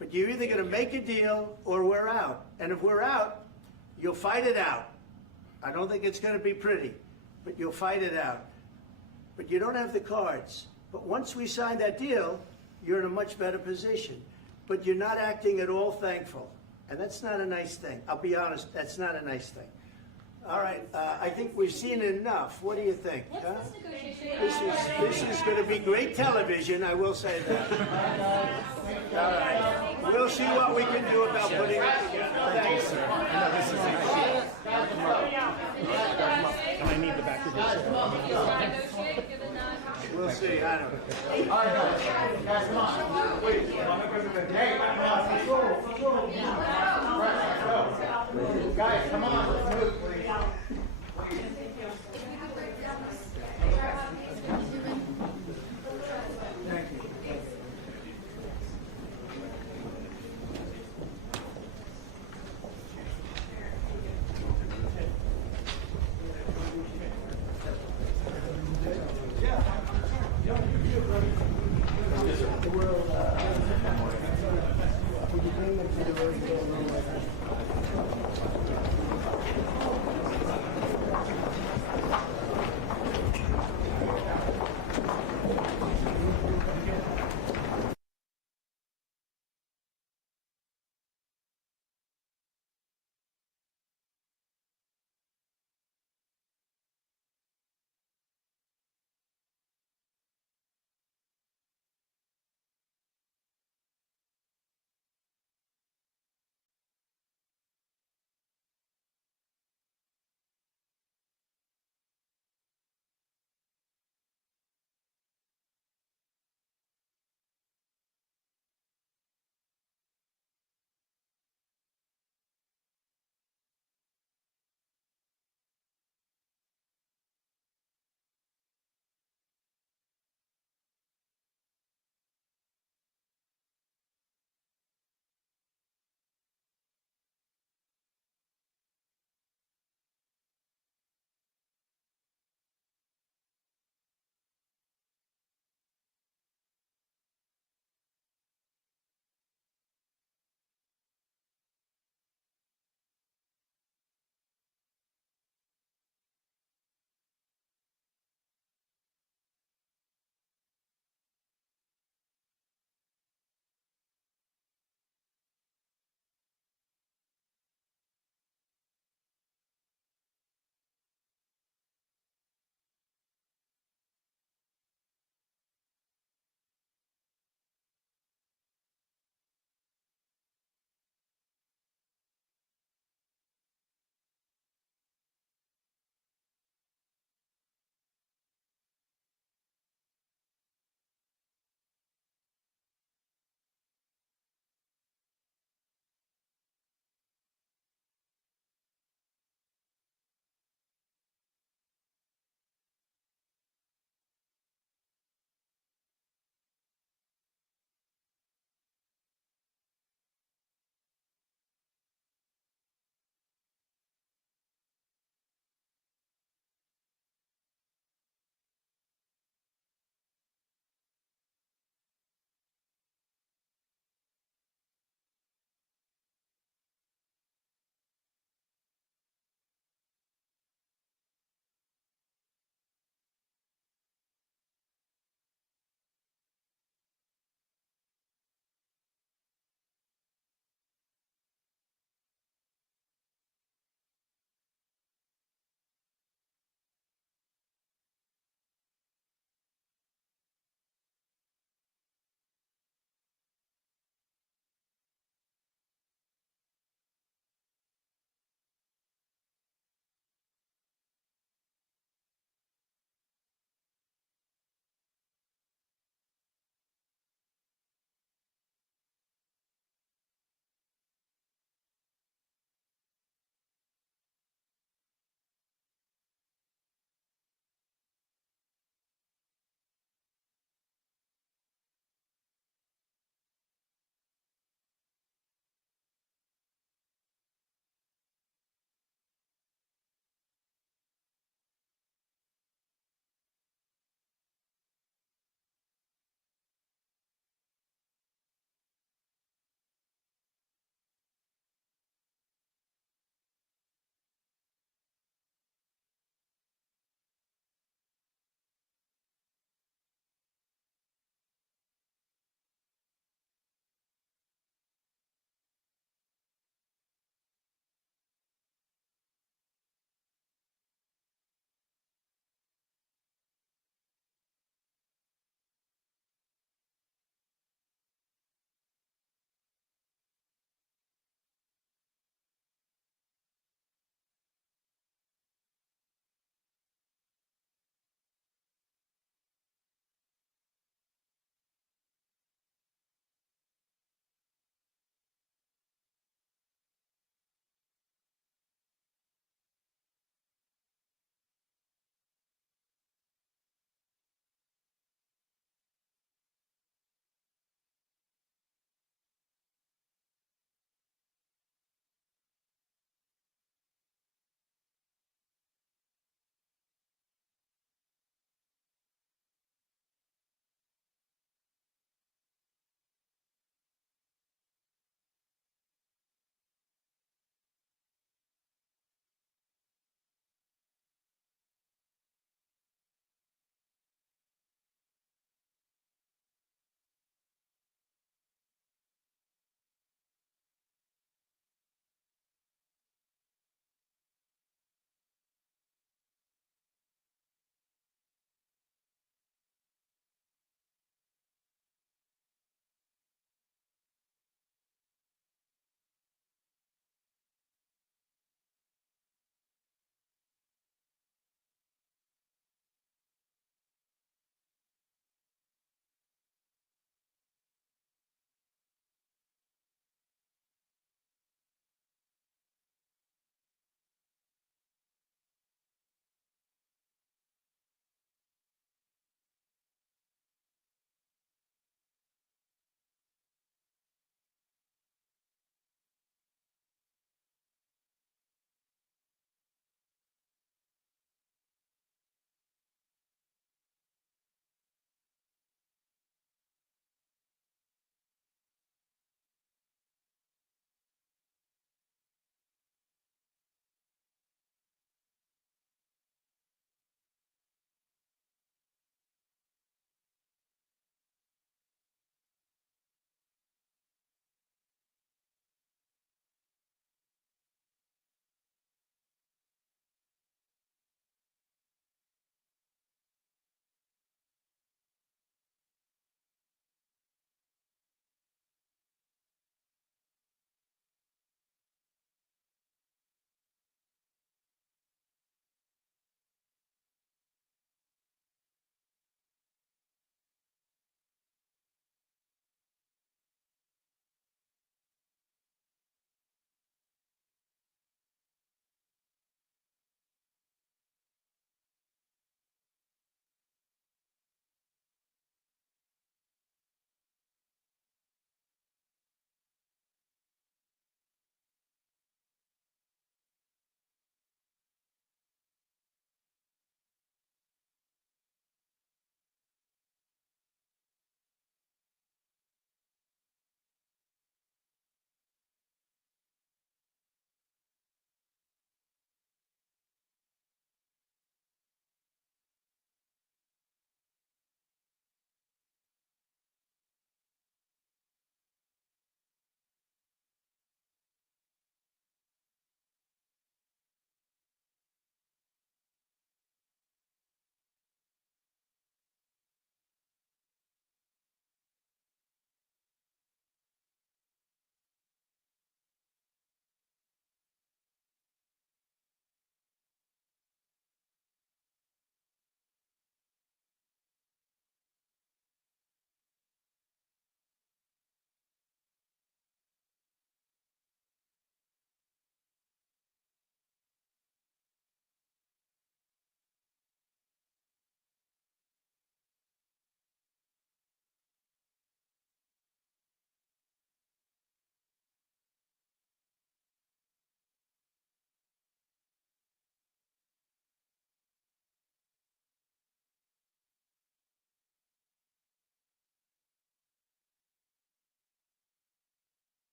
But you're either going to make a deal or we're out. And if we're out, you'll fight it out. I don't think it's going to be pretty, but you'll fight it out. But you don't have the cards. But once we sign that deal, you're in a much better position. But you're not acting at all thankful. And that's not a nice thing. I'll be honest, that's not a nice thing. All right, I think we've seen enough. What do you think? Huh? This is going to be great television, I will say that. All right. We'll see what we can do about putting it together. Thank you, sir. I need the back of this. We'll see. I don't know. All right, guys, come on. Wait, hey, guys, come on. Let's move, please. Thank you. Would you bring them to the road?